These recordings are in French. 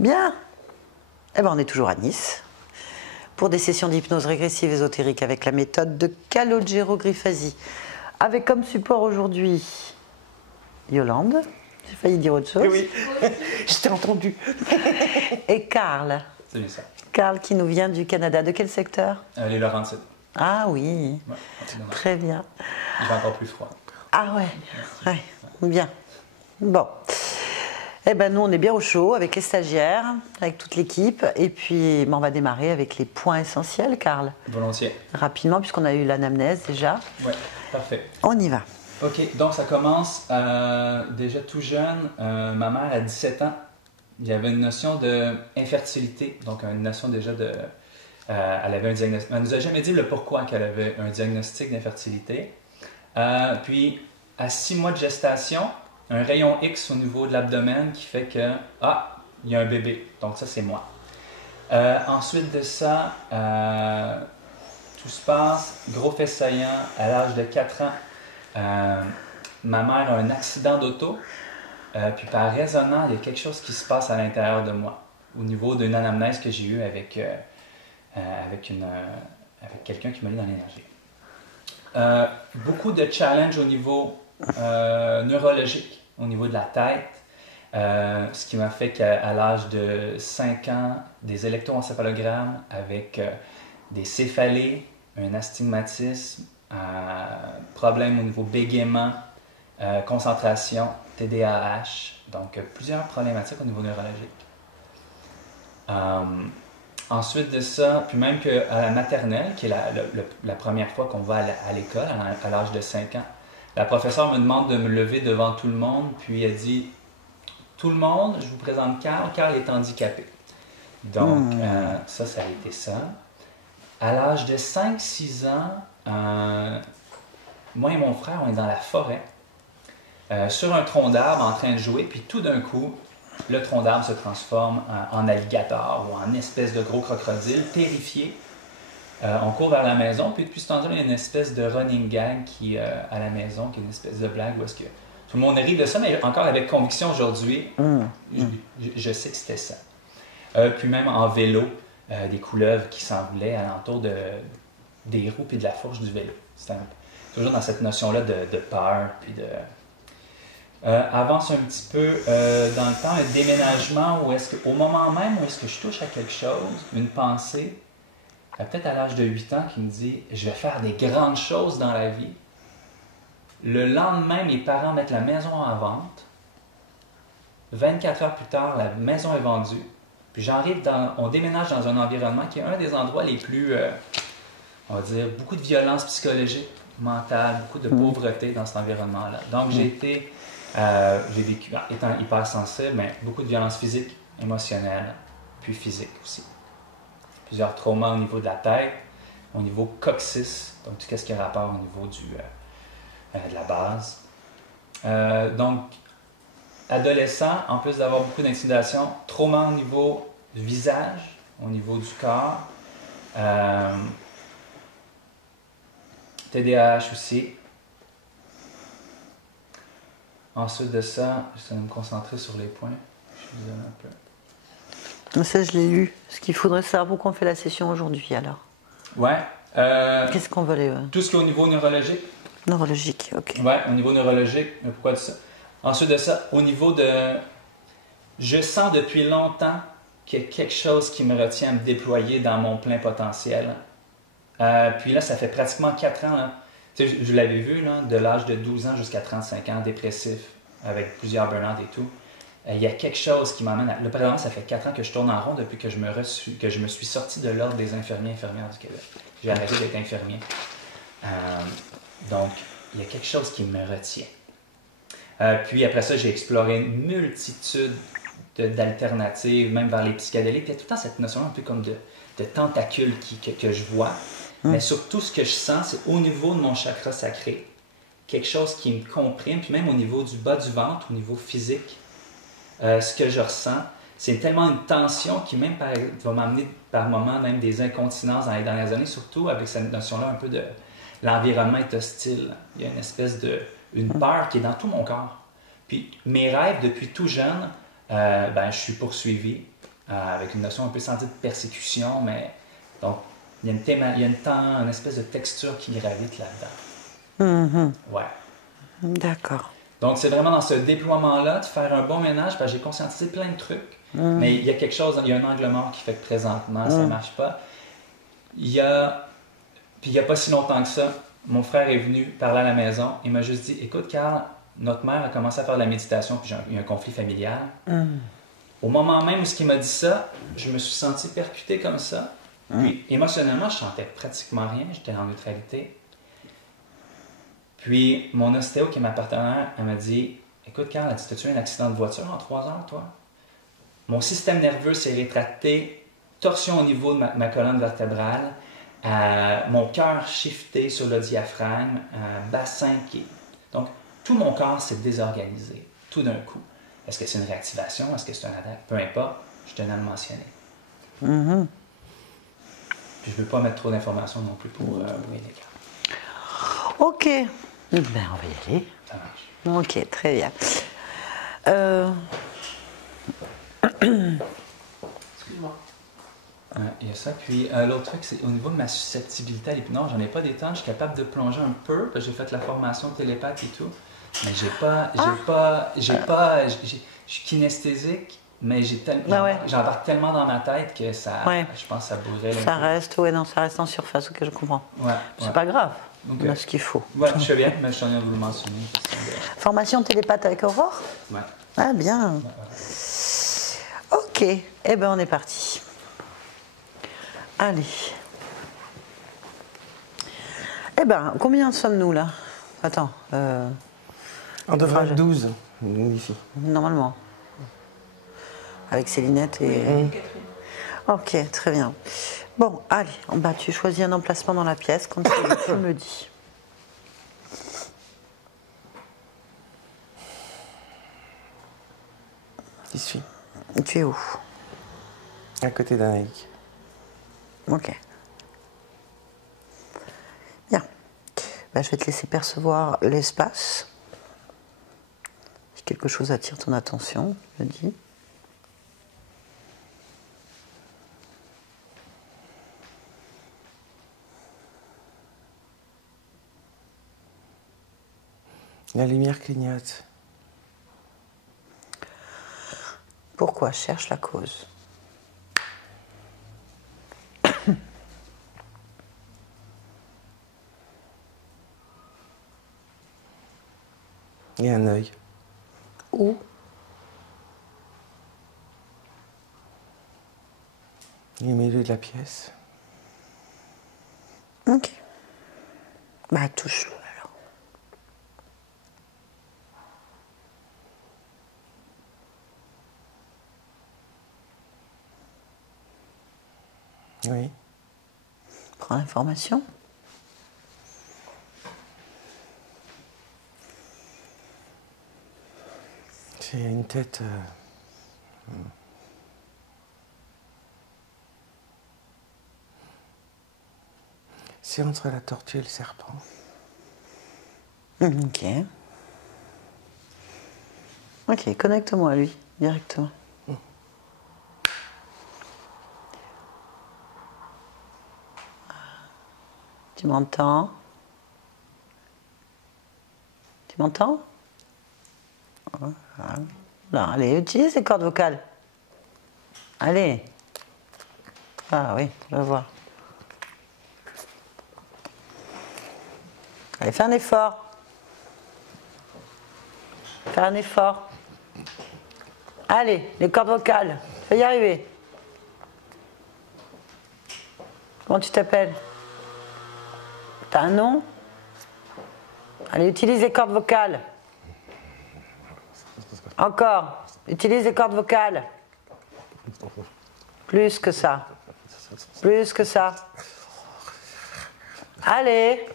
Bien. Eh ben, on est toujours à Nice pour des sessions d'hypnose régressive ésotérique avec la méthode de Calogero Grifasi. Avec comme support aujourd'hui Yolande, j'ai failli dire autre chose. Oui, je t'ai entendu. Et Karl. C'est bien ça. Karl qui nous vient du Canada. De quel secteur? Les Laurentides. Ah oui, Ouais, très bien. il fait encore plus froid. Ah ouais, bien. Bon. Eh ben nous on est bien au chaud avec les stagiaires, avec toute l'équipe. Et puis on va démarrer avec les points essentiels, Karl. Volontiers. Rapidement, puisqu'on a eu l'anamnèse déjà. Ouais, parfait. On y va. OK, donc ça commence déjà tout jeune. Ma mère, à 17 ans, il y avait une notion d'infertilité, donc une notion déjà de... elle avait un diagnostic. Elle nous a jamais dit le pourquoi qu'elle avait un diagnostic d'infertilité. Puis, à 6 mois de gestation, un rayon X au niveau de l'abdomen qui fait que, il y a un bébé. Donc ça, c'est moi. Ensuite de ça, tout se passe, gros fait saillant, à l'âge de 4 ans, ma mère a un accident d'auto, puis par raisonnant, il y a quelque chose qui se passe à l'intérieur de moi, au niveau d'une anamnèse que j'ai eue avec quelqu'un qui m'a lu dans l'énergie. Beaucoup de challenges au niveau neurologique, au niveau de la tête, ce qui m'a fait qu'à l'âge de 5 ans, des électroencéphalogrammes avec des céphalées, un astigmatisme, problèmes au niveau bégaiement, concentration, TDAH, donc plusieurs problématiques au niveau neurologique. Ensuite de ça, puis même qu'à la maternelle, qui est la première fois qu'on va à l'école, à l'âge de 5 ans, la professeure me demande de me lever devant tout le monde, puis elle dit « Tout le monde, je vous présente Karl, Karl est handicapé. » Donc, ça a été ça. À l'âge de 5-6 ans, moi et mon frère, on est dans la forêt, sur un tronc d'arbre en train de jouer, puis tout d'un coup, le tronc d'arbre se transforme en alligator ou en espèce de gros crocodile, terrifié. On court vers la maison, puis depuis ce temps-là, il y a une espèce de running gag à la maison, qui est une espèce de blague où est-ce que tout le monde rit de ça, mais encore avec conviction aujourd'hui, je sais que c'était ça. Puis même en vélo, des couleuvres qui s'enroulaient alentour des roues et de la fourche du vélo. C'était toujours dans cette notion-là de peur, puis de... avance un petit peu dans le temps, un déménagement où est-ce qu'au moment même où est-ce que je touche à quelque chose, une pensée, peut-être à l'âge de 8 ans, qui me dit « Je vais faire des grandes choses dans la vie ». Le lendemain, mes parents mettent la maison en vente. 24 heures plus tard, la maison est vendue. Puis on déménage dans un environnement qui est un des endroits les plus, on va dire, beaucoup de violence psychologique, mentale, beaucoup de pauvreté dans cet environnement-là. Donc j'ai vécu, étant hypersensible, mais beaucoup de violence physique, émotionnelle, puis physique aussi. Plusieurs traumas au niveau de la tête, au niveau coccyx, donc tout ce qui a rapport au niveau de la base. Donc, adolescent, en plus d'avoir beaucoup d'intimidation, trauma au niveau du visage, au niveau du corps, TDAH aussi. Ensuite de ça, j'essaie de me concentrer sur les points. Je suis désolé un peu. Ça, je l'ai lu. Ce qu'il faudrait savoir, pourquoi on fait la session aujourd'hui, alors? Ouais. Qu'est-ce qu'on veut aller... Tout ce qui est au niveau neurologique. Neurologique, ok. Ouais, au niveau neurologique. Mais pourquoi ça? Ensuite de ça, au niveau de... Je sens depuis longtemps qu'il y a quelque chose qui me retient à me déployer dans mon plein potentiel. Puis là, ça fait pratiquement 4 ans, là. Tu sais, je l'avais vu, là, de l'âge de 12 ans jusqu'à 35 ans, dépressif, avec plusieurs burn-out et tout. Il y a quelque chose qui m'emmène à... Là, présentement, ça fait 4 ans que je tourne en rond depuis que je me suis sorti de l'ordre des infirmiers et infirmières du Québec. J'ai arrêté d'être infirmier. Donc, il y a quelque chose qui me retient. Puis après ça, j'ai exploré une multitude d'alternatives, même vers les psychédéliques. Il y a tout le temps cette notion un peu comme de tentacule que je vois. Mais surtout, ce que je sens, c'est au niveau de mon chakra sacré, quelque chose qui me comprime, puis même au niveau du bas du ventre, au niveau physique, ce que je ressens, c'est tellement une tension qui même va m'amener par moments même des incontinences dans les dernières années, surtout avec cette notion-là un peu de l'environnement est hostile. Il y a une espèce une peur qui est dans tout mon corps. Puis mes rêves, depuis tout jeune, je suis poursuivi. avec une notion un peu sentie de persécution, mais donc il y a une espèce de texture qui gravite là-dedans. Ouais. D'accord. Donc c'est vraiment dans ce déploiement-là de faire un bon ménage, parce que j'ai conscientisé plein de trucs, mais il y a quelque chose, il y a un angle mort qui fait que présentement ça marche pas. Puis il y a pas si longtemps que ça, mon frère est venu parler à la maison, il m'a juste dit, écoute Carl, notre mère a commencé à faire de la méditation, puis il y a un conflit familial. Au moment même où il m'a dit ça, je me suis senti percuté comme ça. Puis émotionnellement, je sentais pratiquement rien, j'étais en neutralité. Puis mon ostéo, qui est ma partenaire, elle m'a dit, écoute Carl, t'as-tu eu un accident de voiture en 3 heures, toi? Mon système nerveux s'est rétracté, torsion au niveau de ma colonne vertébrale, mon cœur shifté sur le diaphragme, bassin qui... Donc, tout mon corps s'est désorganisé, tout d'un coup. Est-ce que c'est une réactivation? Est-ce que c'est un attaque? Peu importe, je tenais à le mentionner. Puis je ne veux pas mettre trop d'informations non plus pour brouiller les cartes. Ok. Ben, on va y aller. Ça marche. Ok, très bien. Excuse-moi. Il y a ça. Puis l'autre truc, c'est au niveau de ma susceptibilité à l'hypnose, j'en ai pas des temps, je suis capable de plonger un peu, parce que j'ai fait la formation télépathe et tout. Mais je suis kinesthésique, mais j'embarque tellement dans ma tête que ça, je pense que ça bougerait. Ça reste en surface, ok, je comprends. Ouais, c'est pas grave, okay. on a ce qu'il faut. Ouais, je sais bien, mais je tenais à vous le mentionner. Formation télépathe avec Aurore? Ouais. Ah, bien. Ouais. Ok, eh ben on est parti. Allez. Eh ben, combien sommes-nous là? Attends. On devrait être 12 ici. Normalement. Avec Célinette et... Catherine. Ok, très bien. Bon, allez, tu choisis un emplacement dans la pièce quand tu me dis. Ici. Tu es où? À côté d'Anaïk. Ok. Bien. Je vais te laisser percevoir l'espace. Si quelque chose attire ton attention, je dis. La lumière clignote. Pourquoi? Cherche la cause. Il y a un œil. Où? Au milieu de la pièce. Ok. Touche-le alors. Oui. Prends l'information. C'est une tête... C'est entre la tortue et le serpent. Ok. Ok, connecte-moi à lui, directement. Tu m'entends? Tu m'entends? Non, allez, utilise les cordes vocales. Allez. Ah oui, je vais voir. Allez, fais un effort. Fais un effort. Allez, les cordes vocales. Tu vas y arriver. Comment tu t'appelles? T'as un nom? Allez, utilise les cordes vocales. Encore. Utilise les cordes vocales. Plus que ça. Plus que ça. Allez.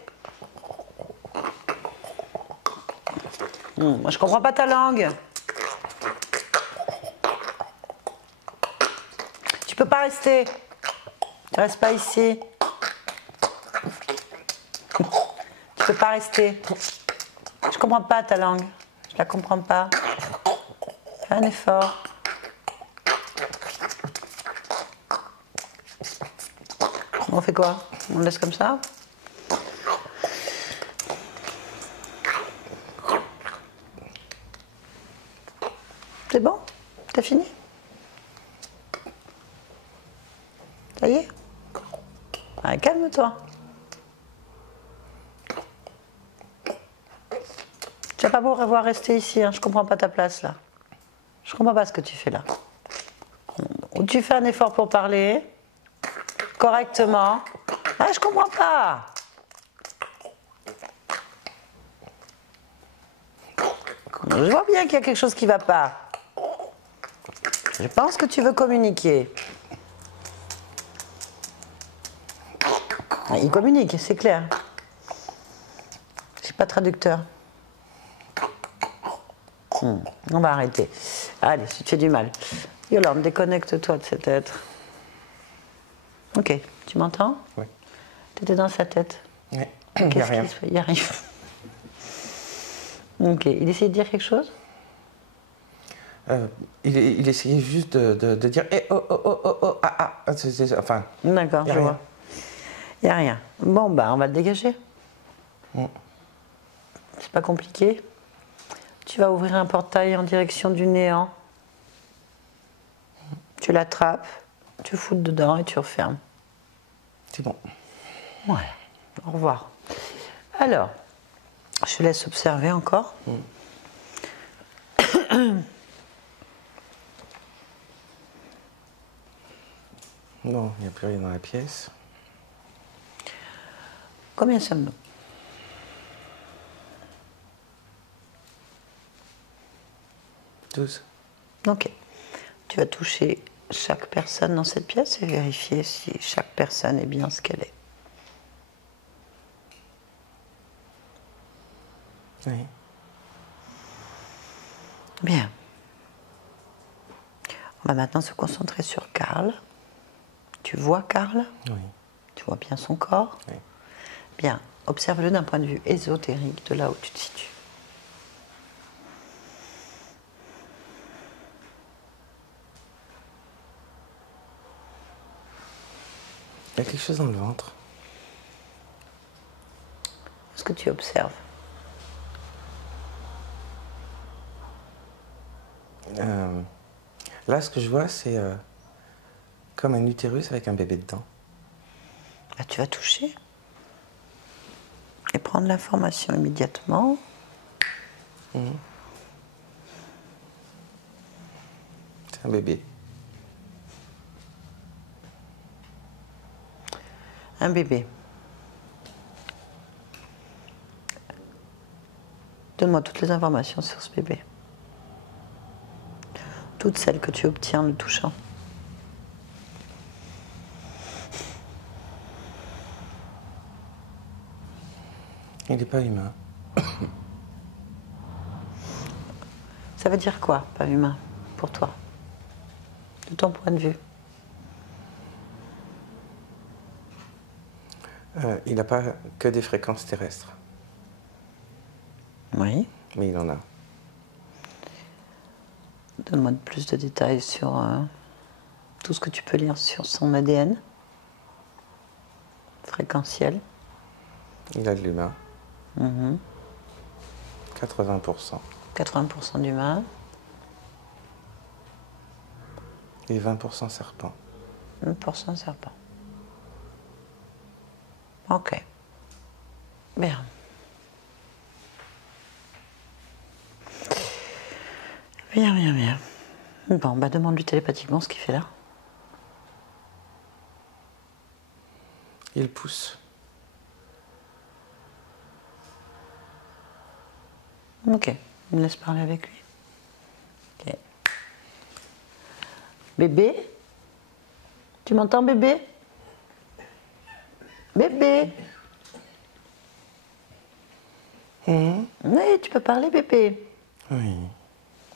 Moi, je comprends pas ta langue. Tu peux pas rester. Tu restes pas ici. Tu peux pas rester. Je comprends pas ta langue. Je la comprends pas. Fais un effort. On fait quoi? On le laisse comme ça? C'est bon? T'as fini? Ça y est? Allez, calme-toi. Tu vas pas pouvoir rester ici, hein. Je comprends pas ta place là. Je comprends pas ce que tu fais là. Ou tu fais un effort pour parler correctement. Ah, je comprends pas. Je vois bien qu'il y a quelque chose qui va pas. Je pense que tu veux communiquer. Il communique, c'est clair. Je suis pas traducteur. On va arrêter. Allez, tu te fais du mal. Yolande, déconnecte-toi de cet être. Ok, tu m'entends? Oui. Tu étais dans sa tête. Oui. Il n'y a rien. Il n'y a rien. Ok, il essayait de dire quelque chose? Il essayait juste de dire eh, oh, oh, oh, oh, oh, ah, ah. Enfin. D'accord, je vois. Il n'y a rien. Bon, bah, on va le dégager. C'est pas compliqué. Tu vas ouvrir un portail en direction du néant. Tu l'attrapes, tu fous dedans et tu refermes. C'est bon. Ouais, au revoir. Alors, je te laisse observer encore. Non, il n'y a plus rien dans la pièce. Combien sommes-nous? 12. Ok. Tu vas toucher chaque personne dans cette pièce et vérifier si chaque personne est bien ce qu'elle est. Oui. Bien. On va maintenant se concentrer sur Karl. Tu vois Karl? Oui. Tu vois bien son corps? Oui. Bien. Observe-le d'un point de vue ésotérique, de là où tu te situes. Il y a quelque chose dans le ventre. Qu'est-ce que tu observes? Là, ce que je vois, c'est comme un utérus avec un bébé dedans. Bah, tu vas toucher et prendre l'information immédiatement. C'est un bébé. Un bébé. Donne-moi toutes les informations sur ce bébé. Toutes celles que tu obtiens en le touchant. Il n'est pas humain. Ça veut dire quoi, pas humain, pour toi? De ton point de vue? Il n'a pas que des fréquences terrestres. Oui. Mais il en a. Donne-moi plus de détails sur tout ce que tu peux lire sur son ADN fréquentiel. Il a de l'humain. 80%. 80% d'humain. Et 20% serpent. 20% serpent. Ok. Bien. Bien, bien, bien. Bon, bah demande-lui télépathiquement ce qu'il fait là. Il pousse. Ok, il me laisse parler avec lui. Ok. Bébé? Tu m'entends, bébé? Bébé? Oui, tu peux parler, bébé. Oui.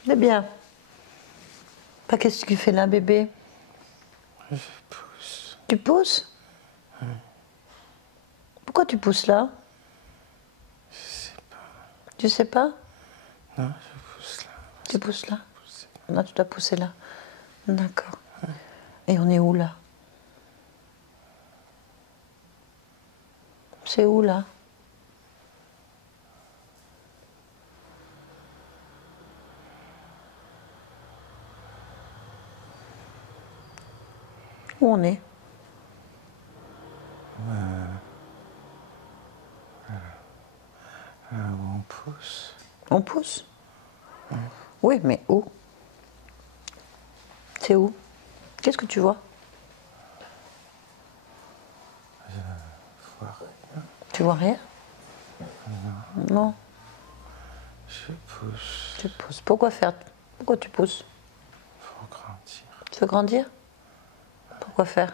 C'est bien. Pas qu'est-ce que tu fais là, bébé? Je pousse. Tu pousses? Oui. Pourquoi tu pousses là? Je sais pas. Tu sais pas? Non, je pousse là. Tu pousses là? Non, tu dois pousser là. D'accord. Et on est où là? C'est où là? Où on est? Où on pousse. On pousse? Oui, mais où? C'est où? Qu'est-ce que tu vois? Voir rien. Tu vois rien? Non. Je pousse Tu pousses. Pourquoi faire? Pourquoi tu pousses? pour grandir. Tu veux grandir? Pourquoi faire?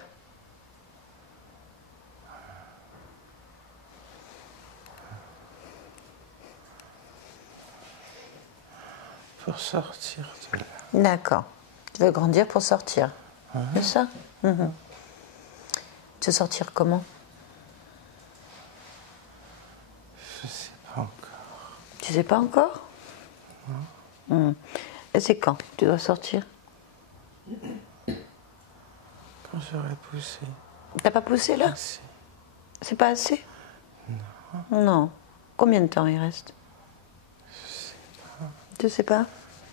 Pour sortir de là. D'accord. Tu veux grandir pour sortir. C'est ça? Mhm. Tu veux sortir comment? Je sais pas encore. Tu sais pas encore? Mhm. Et c'est quand tu dois sortir? Quand j'aurai poussé. T'as pas poussé là? Assez. C'est pas assez? Non. Non. Combien de temps il reste? Tu sais pas?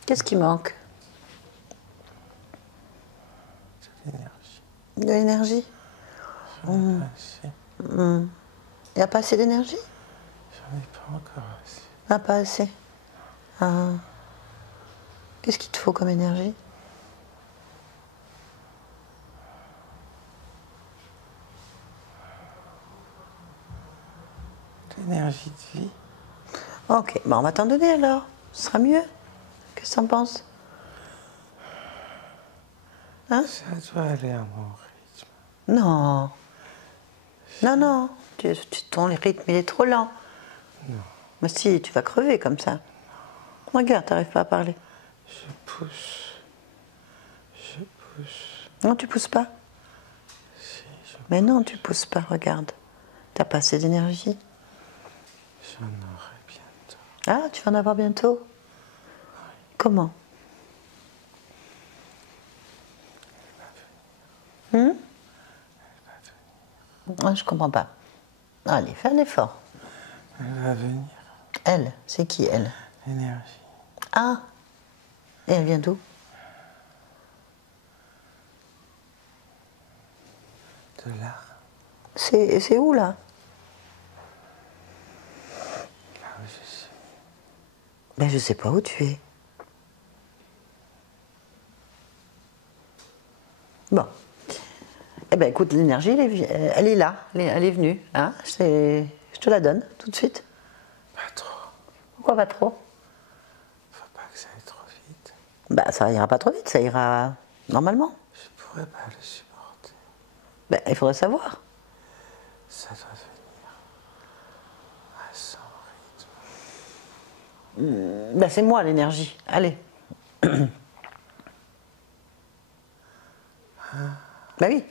Qu'est-ce qui manque? De l'énergie. De l'énergie? J'en ai pas assez. Il n'y a pas assez d'énergie? J'en ai pas encore assez. Ah, pas assez. Ah. Qu'est-ce qu'il te faut comme énergie? L'énergie de vie. Ok, bon, on va t'en donner alors. Ce sera mieux. Qu'est-ce que t'en penses? Hein? Ça doit aller à mon rythme. Non. Non, non. Ton rythme, il est trop lent. Non. Mais si, tu vas crever comme ça. Regarde, t'arrives pas à parler. Je pousse. Je pousse. Non, tu pousses pas. Si, Mais non, tu pousses pas, regarde. T'as pas assez d'énergie. j'en aurai bientôt. Ah, tu vas en avoir bientôt? Comment? Ah, je comprends pas. Allez, fais un effort. Elle va venir. Elle, c'est qui elle? L'énergie. Ah, et elle vient d'où? De là. C'est où là? Là où je suis. Ben je sais pas où tu es. Bon. Eh ben écoute, l'énergie, elle est là, elle est venue. Hein, je te la donne tout de suite. Pas trop. Pourquoi pas trop? Faut pas que ça aille trop vite. Bah ça ira pas trop vite, ça ira normalement. Je pourrais pas le supporter. Ben, il faudrait savoir. Ça doit venir à son rythme. Ben, c'est moi l'énergie. Allez. Ben oui.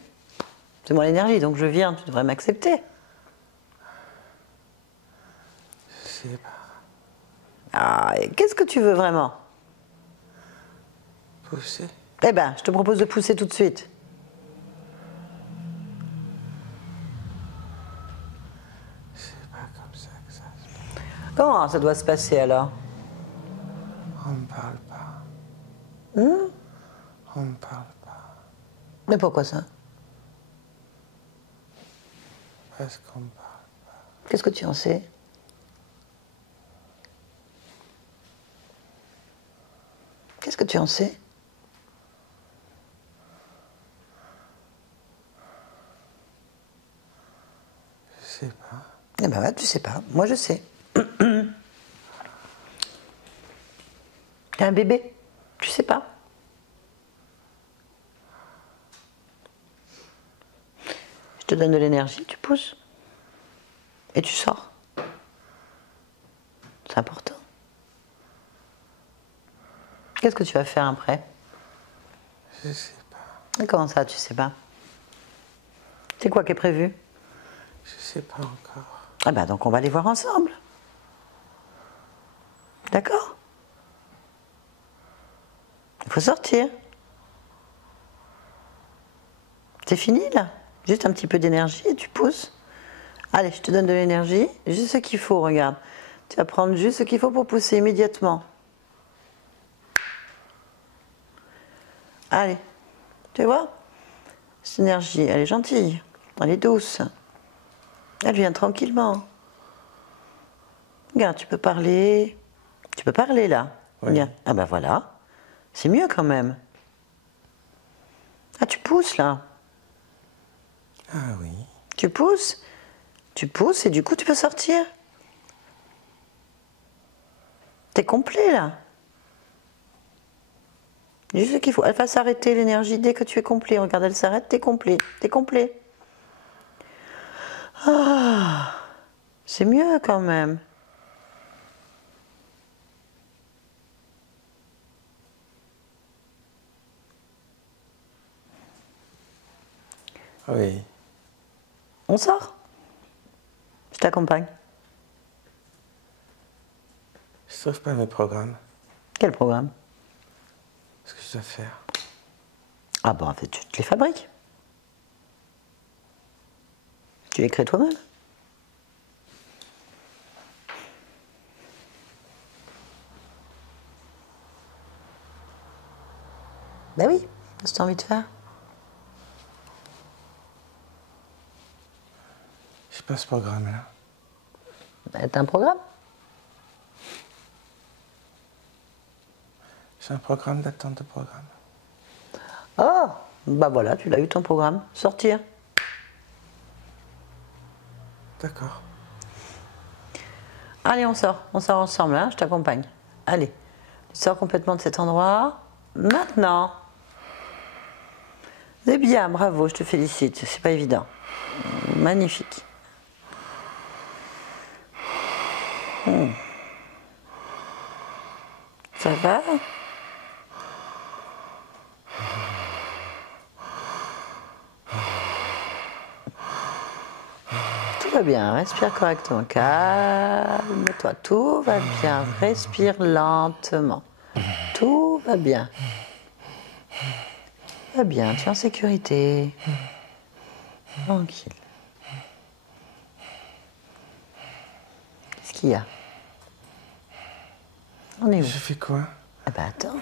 C'est moi l'énergie, donc je viens, tu devrais m'accepter. Je sais pas. Ah, et qu'est-ce que tu veux vraiment? Pousser. Eh ben, je te propose de pousser tout de suite. C'est pas comme ça que ça se passe. Comment ça doit se passer alors? On me parle pas. On me parle pas. Mais pourquoi ça? Parce qu'on me parle. Qu'est-ce que tu en sais? Qu'est-ce que tu en sais? Je sais pas. Eh ben ouais, tu sais pas. Moi, je sais. T'es un bébé. Tu sais pas. Je te donne de l'énergie, tu pousses. Et tu sors. C'est important. Qu'est-ce que tu vas faire après? Je sais pas. Et comment ça, tu sais pas? C'est quoi qui est prévu? Je sais pas encore. Ah ben donc on va les voir ensemble. D'accord? Il faut sortir. C'est fini là. Juste un petit peu d'énergie et tu pousses. Allez, je te donne de l'énergie, juste ce qu'il faut, regarde. Tu vas prendre juste ce qu'il faut pour pousser immédiatement. Allez, tu vois? Cette énergie, elle est gentille, elle est douce. Elle vient tranquillement. Regarde, tu peux parler. Tu peux parler là. Oui. Regarde. Ah ben voilà. C'est mieux quand même. Ah, tu pousses là. Ah oui. Tu pousses. Tu pousses et du coup tu peux sortir. T'es complet là. Juste ce qu'il faut. Elle va s'arrêter l'énergie dès que tu es complet. Regarde, elle s'arrête, t'es complet. T'es complet. Ah, c'est mieux quand même. Oui. On sort. Je t'accompagne. Je trouve pas mes programmes. Quel programme? Ce que je dois faire. Ah bon, en fait, tu te les fabriques. Tu les crées toi-même. Ben oui, qu'est-ce que tu as envie de faire? J'ai pas ce programme-là. Ben, t'as un programme? J'ai un programme d'attente de programme. Oh, bah voilà, tu l'as eu ton programme. Sortir. D'accord. Allez, on sort ensemble, hein, je t'accompagne. Allez, tu sors complètement de cet endroit. Maintenant. C'est bien, bravo, je te félicite, c'est pas évident. Magnifique. Ça va? Tout va bien, respire correctement, calme-toi, tout va bien, respire lentement. Tout va bien. Va bien, tu es en sécurité. Tranquille. Qu'est-ce qu'il y a? On est où? Je fais quoi? Ah bah attends.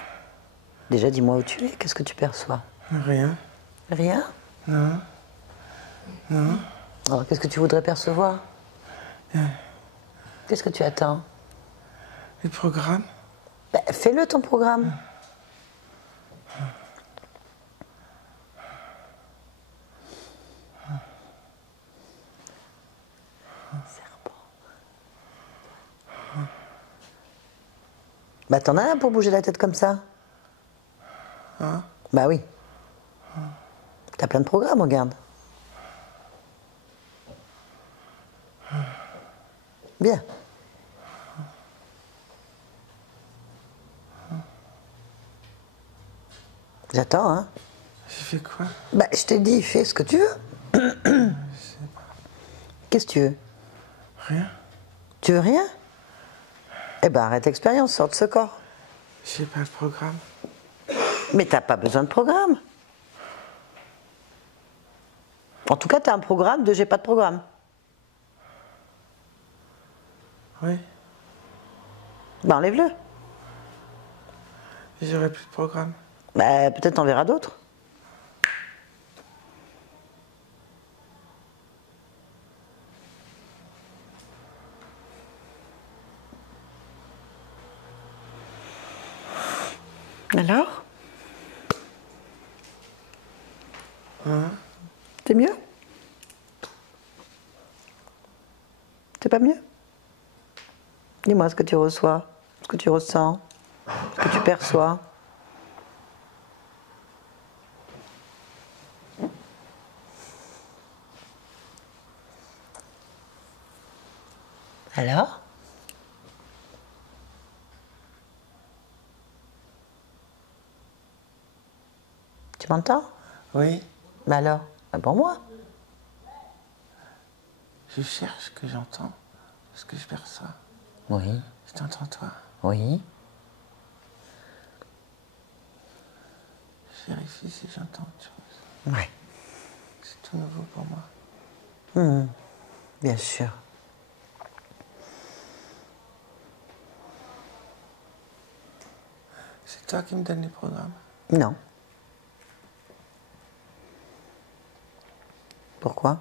Déjà, dis-moi où tu es, qu'est-ce que tu perçois? Rien. Rien? Non. Non. Alors, qu'est-ce que tu voudrais percevoir? Qu'est-ce que tu attends? Les programmes? Bah, fais-le ton programme. Serpent. Bah t'en as un pour bouger la tête comme ça? Hein? Bah oui. T'as plein de programmes, regarde. Bien. J'attends, hein. J'ai fait quoi? Bah je t'ai dit, fais ce que tu veux. Qu'est-ce que tu veux? Rien. Tu veux rien? Eh ben arrête l'expérience, sors de ce corps. J'ai pas de programme. Mais t'as pas besoin de programme. En tout cas, t'as un programme de j'ai pas de programme. Oui. Ben enlève-le. J'aurai plus de programme. Bah peut-être t'en verras d'autres. Alors? Hein? C'est mieux? C'est pas mieux? Dis-moi ce que tu reçois, ce que tu ressens, ce que tu perçois. Alors? Tu m'entends? Oui. Mais alors? Bah pour moi. Je cherche ce que j'entends, ce que je perçois. Oui. Je t'entends toi. Oui. Je vérifie si j'entends autre chose. Ouais. C'est tout nouveau pour moi. Bien sûr. C'est toi qui me donnes les programmes? Non. Pourquoi?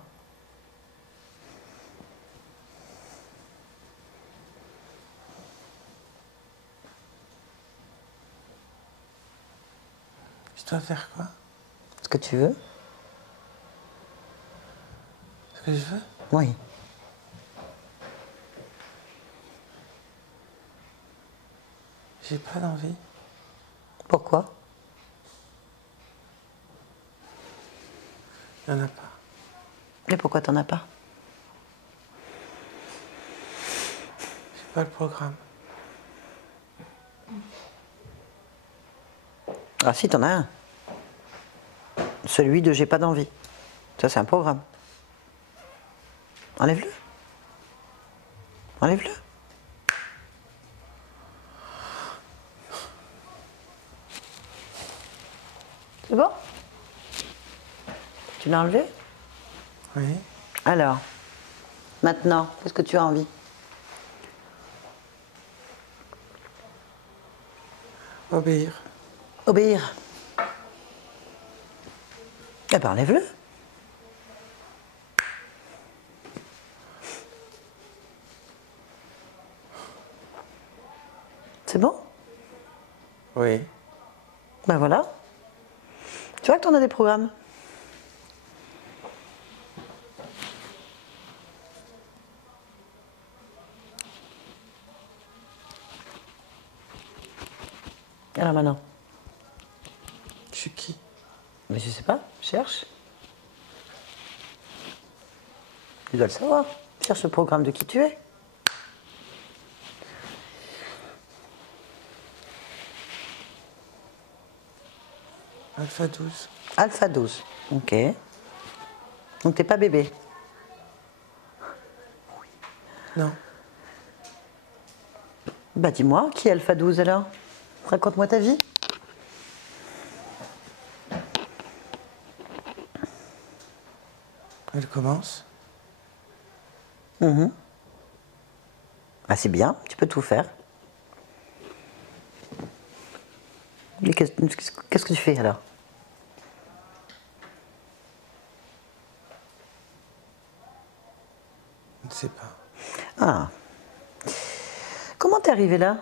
Je dois faire quoi? Ce que tu veux? Ce que je veux? Oui. J'ai pas d'envie. Pourquoi? Il n'y en a pas. Et pourquoi t'en as pas? J'ai pas le programme. Ah si, t'en as un. Celui de j'ai pas d'envie. Ça, c'est un programme. Enlève-le. Enlève-le. C'est bon? Tu l'as enlevé? Oui. Alors, maintenant, qu'est-ce que tu as envie? Obéir. Obéir. Eh ben, enlève-le. C'est bon? Oui. Ben voilà. Tu vois que tu en as des programmes. Alors maintenant, Je suis qui? mais je sais pas, cherche. Tu dois le savoir. Cherche le programme de qui tu es. Alpha 12. Alpha 12. Ok. Donc t'es pas bébé. Non. Bah dis-moi, qui est Alpha 12 alors? Raconte-moi ta vie. Elle commence. Bah c'est bien, tu peux tout faire. Mais qu'est-ce que tu fais alors? Je ne sais pas. Ah. Comment t'es arrivé là?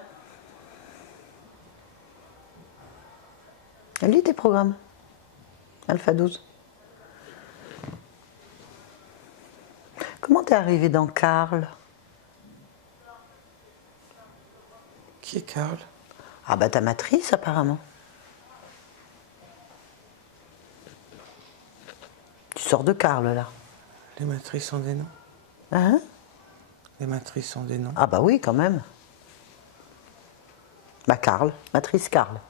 Lis tes programmes. Alpha 12. Comment t'es arrivé dans Karl? Qui est Karl? Ah bah ta matrice apparemment. Tu sors de Karl là. Les matrices ont des noms. Hein? Les matrices ont des noms. Ah bah oui quand même. Bah Karl, matrice Karl.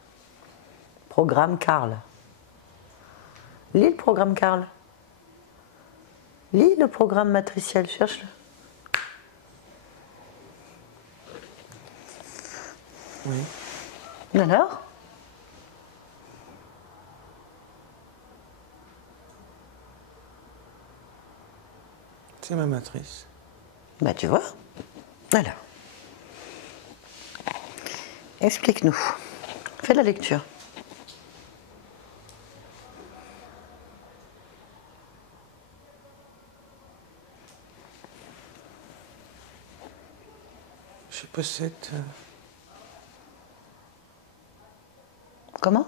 Programme Karl. Lis le programme Karl. Lis le programme matriciel, cherche-le. Oui. Alors? C'est ma matrice. Bah tu vois. Alors. Explique-nous. Fais la lecture. Je possède Comment?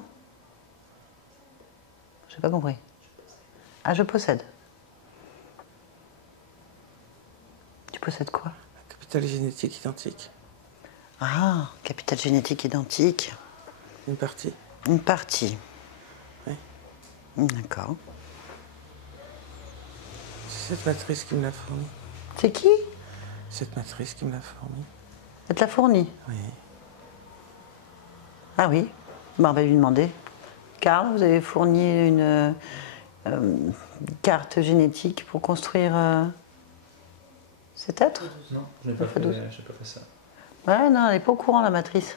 J'ai pas compris. Ah, je possède. Tu possèdes quoi? un capital génétique identique. Ah, capital génétique identique. Une partie. Une partie. Oui. D'accord. C'est cette matrice qui me l'a fournie. C'est qui? Cette matrice qui me l'a fournie. Elle te l'a fourni? Oui. Ah oui. Bah, on va lui demander. Karl, vous avez fourni une carte génétique pour construire cet être? Non, je n'ai pas, Alpha 12. j'ai pas fait ça. Ouais, non, elle n'est pas au courant, la matrice.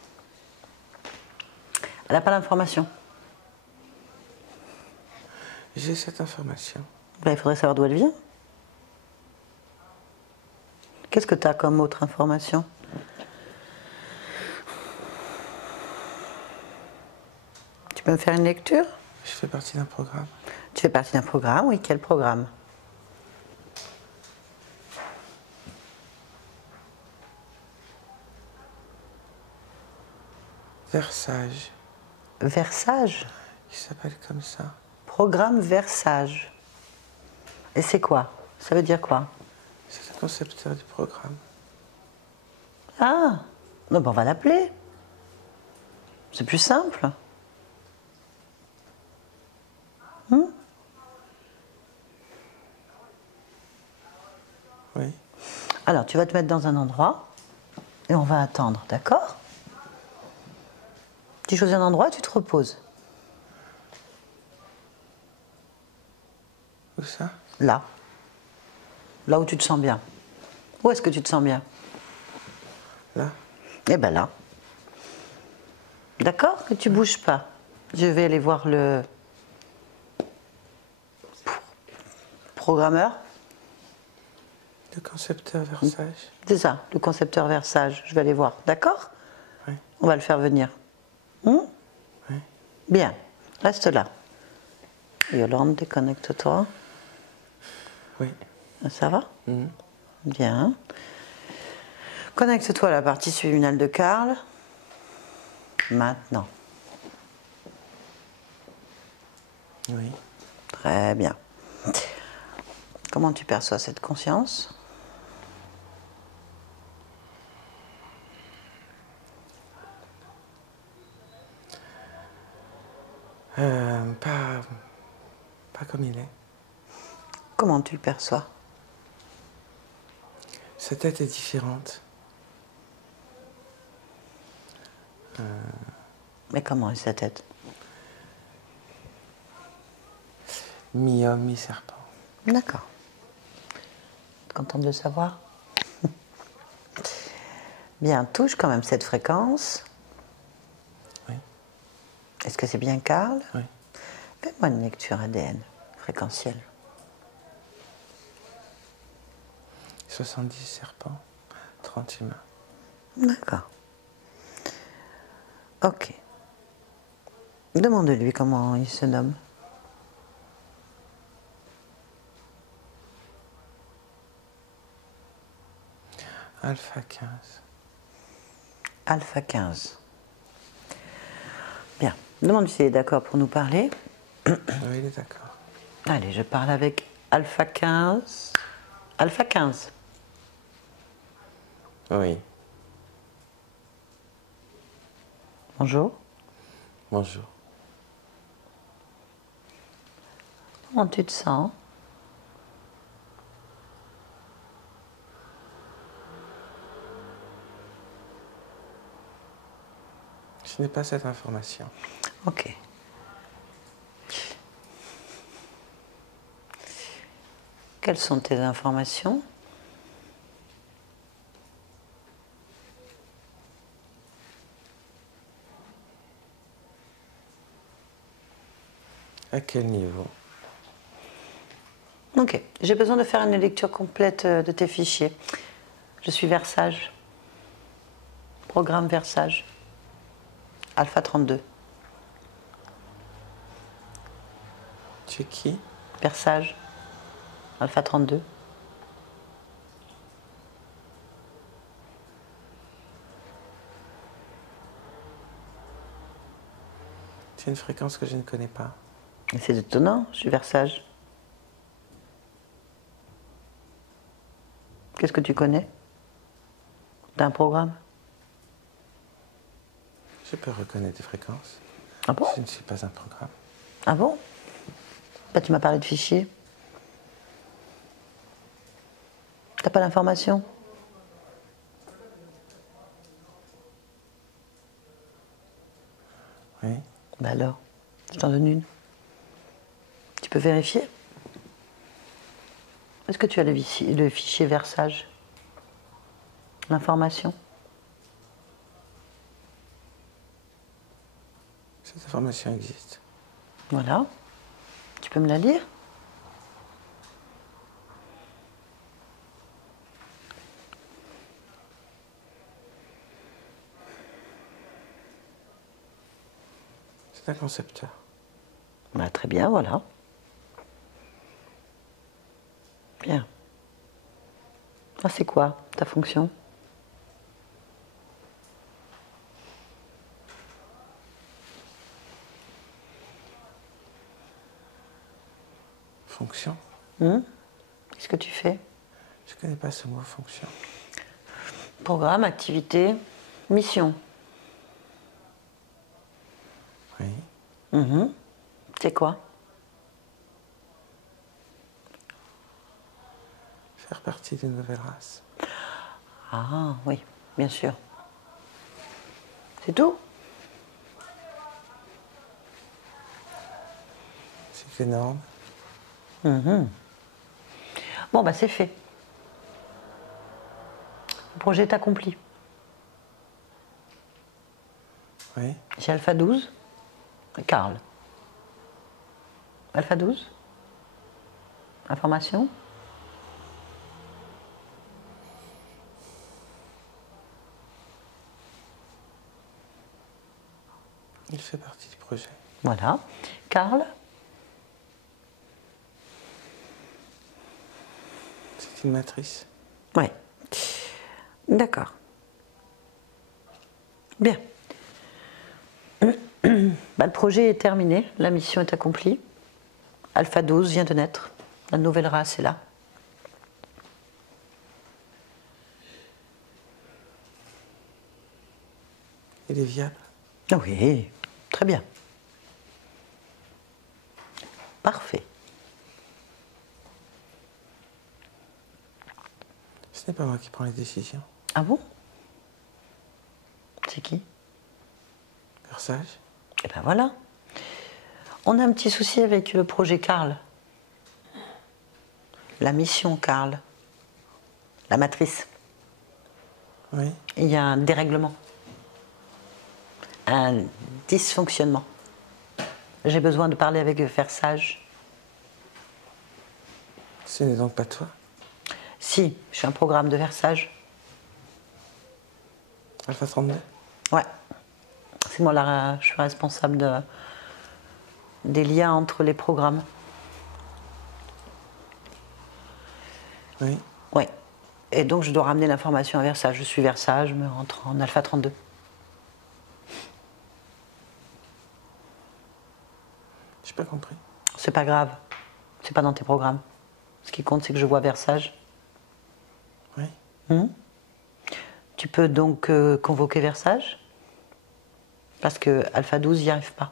Elle n'a pas l'information. J'ai cette information. Bah, il faudrait savoir d'où elle vient. Qu'est-ce que tu as comme autre information? Tu peux me faire une lecture? Je fais partie d'un programme. Tu fais partie d'un programme, oui. Quel programme? Versage. Versage? Il s'appelle comme ça. Programme Versage. Et c'est quoi? Ça veut dire quoi? C'est le concepteur du programme. Ah, non, ben on va l'appeler. C'est plus simple. Oui. Alors, tu vas te mettre dans un endroit et on va attendre, d'accord? Tu choisis un endroit, tu te reposes. Où ça? Là. Là où tu te sens bien. Où est-ce que tu te sens bien? Là. Eh bien là. D'accord? Que tu bouges pas. Je vais aller voir le programmeur. Le concepteur Versage. C'est ça, le concepteur Versage. Je vais aller voir. D'accord? Oui. On va le faire venir. Oui. Bien. Reste là. Yolande, déconnecte-toi. Oui. Ça va? Bien. Connecte-toi à la partie subliminale de Karl. Maintenant. Oui. Très bien. Comment tu perçois cette conscience? Pas comme il est. Comment tu le perçois? Sa tête est différente. Mais comment est sa tête? Mi-homme, mi-serpent. D'accord. Contente de le savoir? Bien, touche quand même cette fréquence. Oui. Est-ce que c'est bien Karl? Oui. Fais-moi une lecture ADN fréquentielle. 70 serpents, 30 humains. D'accord. Ok. Demande-lui comment il se nomme. Alpha 15. Alpha 15. Bien. Demande s'il est d'accord pour nous parler. Oui, il est d'accord. Allez, je parle avec Alpha 15. Alpha 15. Oui. Bonjour. Bonjour. Comment tu te sens? Je n'ai pas cette information. Ok. Quelles sont tes informations? À quel niveau? Ok. J'ai besoin de faire une lecture complète de tes fichiers. Je suis Versage. Programme Versage. Alpha 32. Tu es qui? Versage. Alpha 32. C'est une fréquence que je ne connais pas. Et c'est étonnant, je suis Versage. Qu'est-ce que tu connais? T'as un programme? Je peux reconnaître des fréquences. Ah bon? Je ne suis pas un programme. Ah bon? Bah, tu m'as parlé de fichiers. T'as pas l'information? Oui. Bah alors, je t'en donne une. Tu peux vérifier? Est-ce que tu as le fichier Versage? L'information? Cette information existe. Voilà. Tu peux me la lire? C'est un concepteur. Bah, très bien, voilà. Bien. Ah, c'est quoi ta fonction? Fonction. Qu'est-ce que tu fais? Je connais pas ce mot, fonction. Programme, activité, mission. Oui. C'est quoi? Faire partie d'une nouvelle race. Ah, oui, bien sûr. C'est tout? C'est énorme. Bon, bah c'est fait. Le projet est accompli. Oui. J'ai Alpha 12. Karl. Alpha 12. Information. Il fait partie du projet. Voilà. Karl. C'est une matrice. Oui. D'accord. Bien. Bah, le projet est terminé, la mission est accomplie. Alpha 12 vient de naître, la nouvelle race est là. Il est viable. Oui, très bien. Parfait. Ce n'est pas moi qui prends les décisions. Ah bon? C'est qui? Versage. Eh ben voilà. On a un petit souci avec le projet Karl. La mission Karl. La matrice. Oui. Il y a un dérèglement. Un dysfonctionnement. J'ai besoin de parler avec Versage. Ce n'est donc pas toi. Si, je suis un programme de Versage. Alpha 32. Ouais. C'est moi, je suis responsable des liens entre les programmes. Oui. Oui. Et donc, je dois ramener l'information à Versage. Je suis Versage, je me rentre en Alpha 32. J'ai pas compris. C'est pas grave. C'est pas dans tes programmes. Ce qui compte, c'est que je vois Versage. Oui. Tu peux donc convoquer Versage, parce que Alpha 12 n'y arrive pas,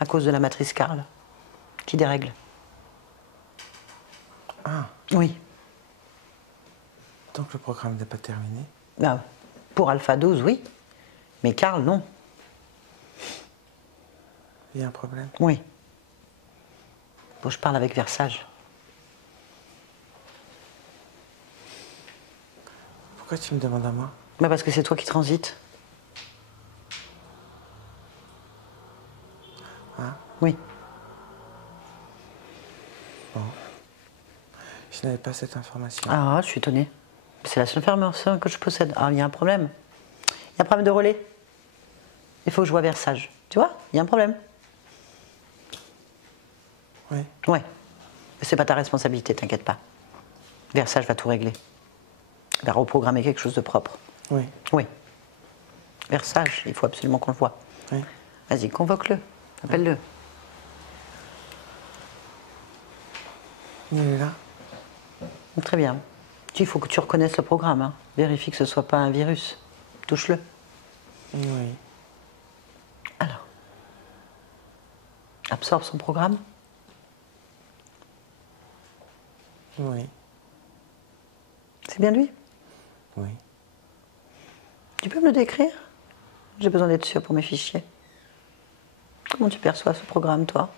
à cause de la matrice Karl, qui dérègle. Ah, Oui. donc le programme n'est pas terminé. Ben, pour Alpha 12, oui. Mais Karl, non. Il y a un problème. Oui. Bon, je parle avec Versage. Pourquoi tu me demandes à moi? Ben, parce que c'est toi qui transites. Ah, Oui. bon. Je n'avais pas cette information. Ah, je suis étonnée. C'est la seule information que je possède. Ah, il y a un problème. Il y a un problème de relais. Il faut que je vois Versage. Tu vois, il y a un problème. Oui. Ouais. Mais c'est pas ta responsabilité, t'inquiète pas. Versage va tout régler. Il va reprogrammer quelque chose de propre. Oui. Oui. Versage, il faut absolument qu'on le voie. Oui. Vas-y, convoque-le. Appelle-le. Il est là. Très bien. Il faut que tu reconnaisses le programme. Hein. Vérifie que ce ne soit pas un virus. Touche-le. Oui. Alors. Absorbe son programme. Oui. C'est bien lui? Oui. Tu peux me le décrire? J'ai besoin d'être sûr pour mes fichiers. Comment tu perçois ce programme, toi?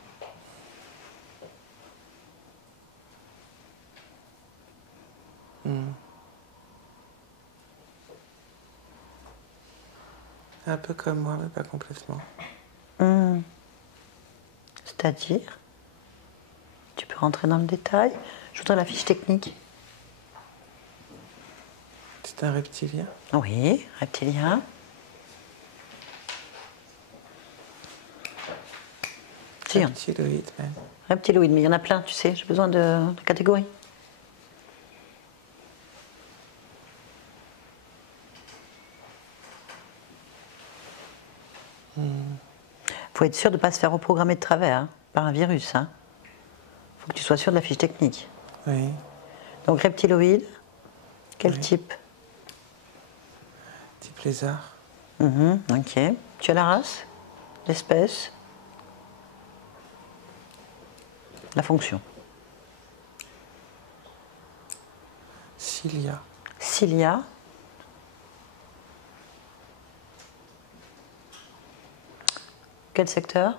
Un peu comme moi, mais pas complètement. C'est-à-dire? Tu peux rentrer dans le détail? Je voudrais la fiche technique. C'est un reptilien. Oui, reptilien. Si, hein. Reptiloïde, ouais. Reptiloïde, mais il y en a plein, tu sais, j'ai besoin de catégories. Faut être sûr de ne pas se faire reprogrammer de travers hein, par un virus. Hein. Faut que tu sois sûr de la fiche technique. Oui. Donc reptiloïde, quel Oui. type? Type lézard. Ok. Tu as la race? L'espèce? La fonction? Cilia. Cilia. Quel secteur?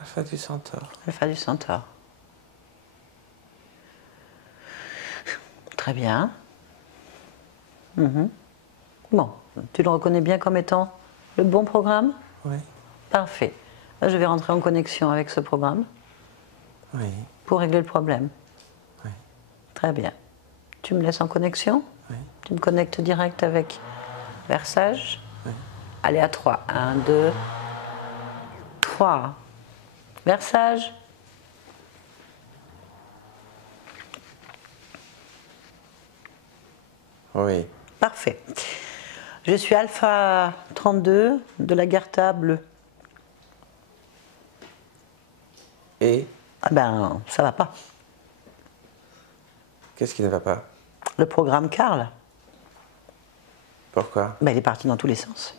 Alpha du centaure. Alpha du centaure. Très bien. Bon, tu le reconnais bien comme étant le bon programme? Oui. Parfait. Là, je vais rentrer en connexion avec ce programme Oui. pour régler le problème. Oui. Très bien. Tu me laisses en connexion? Oui. Tu me connectes direct avec Versage? Oui. Allez, à 3. 1, 2, 3. Versage? Oui. Parfait. Je suis Alpha 32 de la Gartha bleue. Et Ah ben, ça va pas. qu'est-ce qui ne va pas? Le programme Karl, Pourquoi? ben, il est parti dans tous les sens.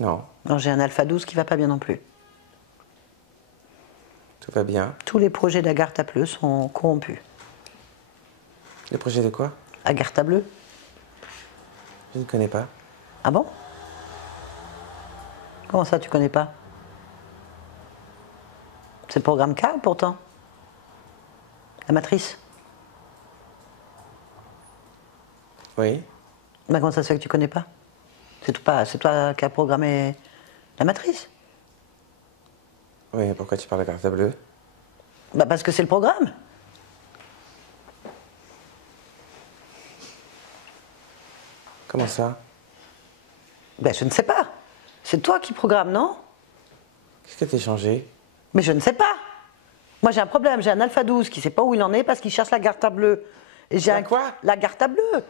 Non, Non, j'ai un Alpha 12 qui va pas bien non plus. tout va bien. Tous les projets d'Agartha bleue sont corrompus. Les projets de quoi? Agartha bleue? Je ne connais pas. Ah bon? Comment ça, tu connais pas? C'est le programme Karl pourtant. La matrice. Oui. Ben, comment ça se fait que tu connais pas? C'est toi qui as programmé la matrice. Oui, mais pourquoi tu parles de carte bleue? Ben, parce que c'est le programme. Comment ça? Ben, je ne sais pas. C'est toi qui programme, non? Qu'est-ce que t'as changé? Mais je ne sais pas. Moi, j'ai un problème. J'ai un Alpha 12 qui ne sait pas où il en est parce qu'il cherche la Gartha bleue. Et j'ai La quoi? La Gartha bleue.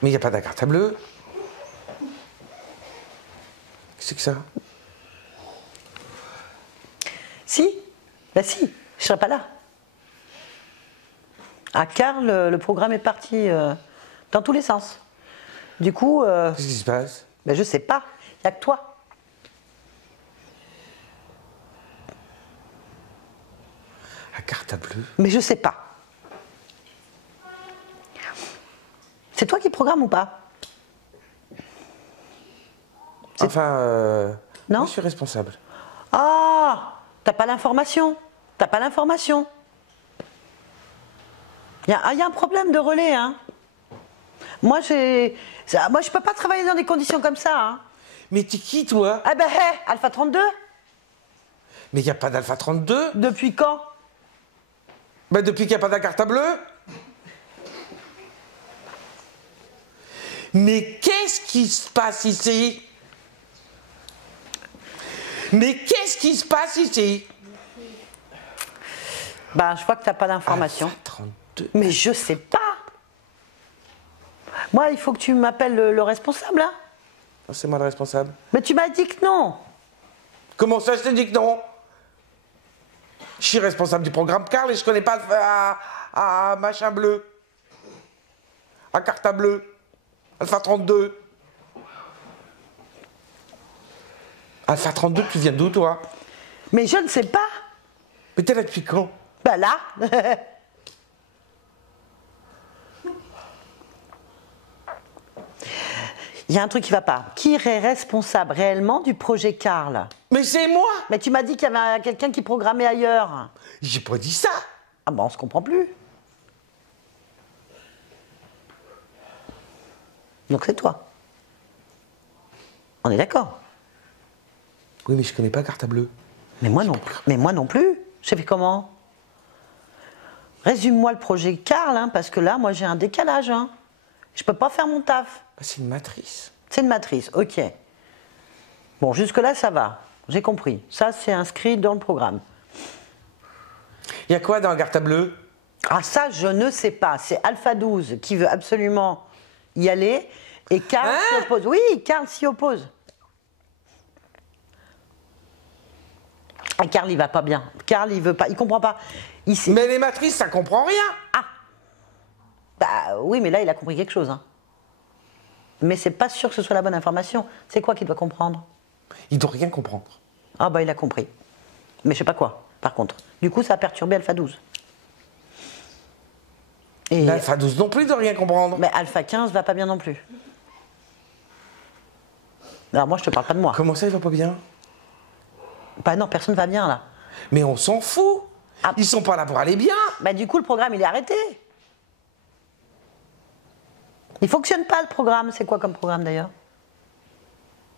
Mais il n'y a pas de carte bleue. Qu'est-ce que c'est que ça? Si? Ben si, je ne serais pas là. À Karl, le programme est parti dans tous les sens. Du coup, Qu'est-ce qui se passe? ben, je ne sais pas. Il n'y a que toi. La carte bleue? Mais je ne sais pas. C'est toi qui programme ou pas? Enfin, Non? moi, je suis responsable. Ah, t'as pas l'information. T'as pas l'information. Il y a un problème de relais, hein. Moi, je peux pas travailler dans des conditions comme ça, hein. Mais t'es qui, toi? Ah ben, hé, Alpha 32, Mais il n'y a pas d'Alpha 32? depuis quand? Bah, depuis qu'il n'y a pas de carte bleue? Mais qu'est-ce qui se passe ici? Mais qu'est-ce qui se passe ici? Ben, je vois que t'as pas d'information. Alpha 32. Mais je sais pas. Moi, il faut que tu m'appelles le responsable, hein. Oh, c'est moi le responsable. Mais tu m'as dit que non. Comment ça, je t'ai dit que non? Je suis responsable du programme Karl et je connais pas à machin bleu. À carte bleue. Alpha 32. Alpha 32, tu viens d'où, toi? Mais je ne sais pas. Mais t'es là depuis quand? Ben là. Il y a un truc qui va pas. Qui est responsable réellement du projet Karl? Mais c'est moi! Mais tu m'as dit qu'il y avait quelqu'un qui programmait ailleurs. J'ai pas dit ça! Ah ben on se comprend plus. Donc c'est toi. On est d'accord. Oui, mais je connais pas carte bleue. Mais moi non plus. Mais moi non plus. Je fais comment? Résume-moi le projet Karl, hein, parce que là, moi j'ai un décalage. Hein. Je peux pas faire mon taf. Bah, c'est une matrice. C'est une matrice, ok. Bon, jusque-là, ça va. J'ai compris. Ça, c'est inscrit dans le programme. Il y a quoi dans la carte bleue? Ah, ça, je ne sais pas. C'est Alpha 12 qui veut absolument y aller. Et Karl s'y oppose. Oui, Karl s'y oppose. Ah, Karl, il va pas bien. Karl, il veut pas. Il comprend pas. Mais les matrices, ça comprend rien. Ah. Bah oui, mais là, il a compris quelque chose. Hein. Mais c'est pas sûr que ce soit la bonne information. C'est quoi qu'il doit comprendre? Il doit rien comprendre. Ah bah il a compris. Mais je sais pas quoi, par contre. Du coup, ça a perturbé Alpha 12. Et... Alpha 12 non plus doit rien comprendre. Mais Alpha 15 va pas bien non plus. Alors moi, je te parle pas de moi. Comment ça, il va pas bien? Bah non, personne va bien là. Mais on s'en fout. Ah. Ils sont pas là pour aller bien. Bah du coup, le programme, il est arrêté. Il fonctionne pas, le programme. C'est quoi comme programme d'ailleurs?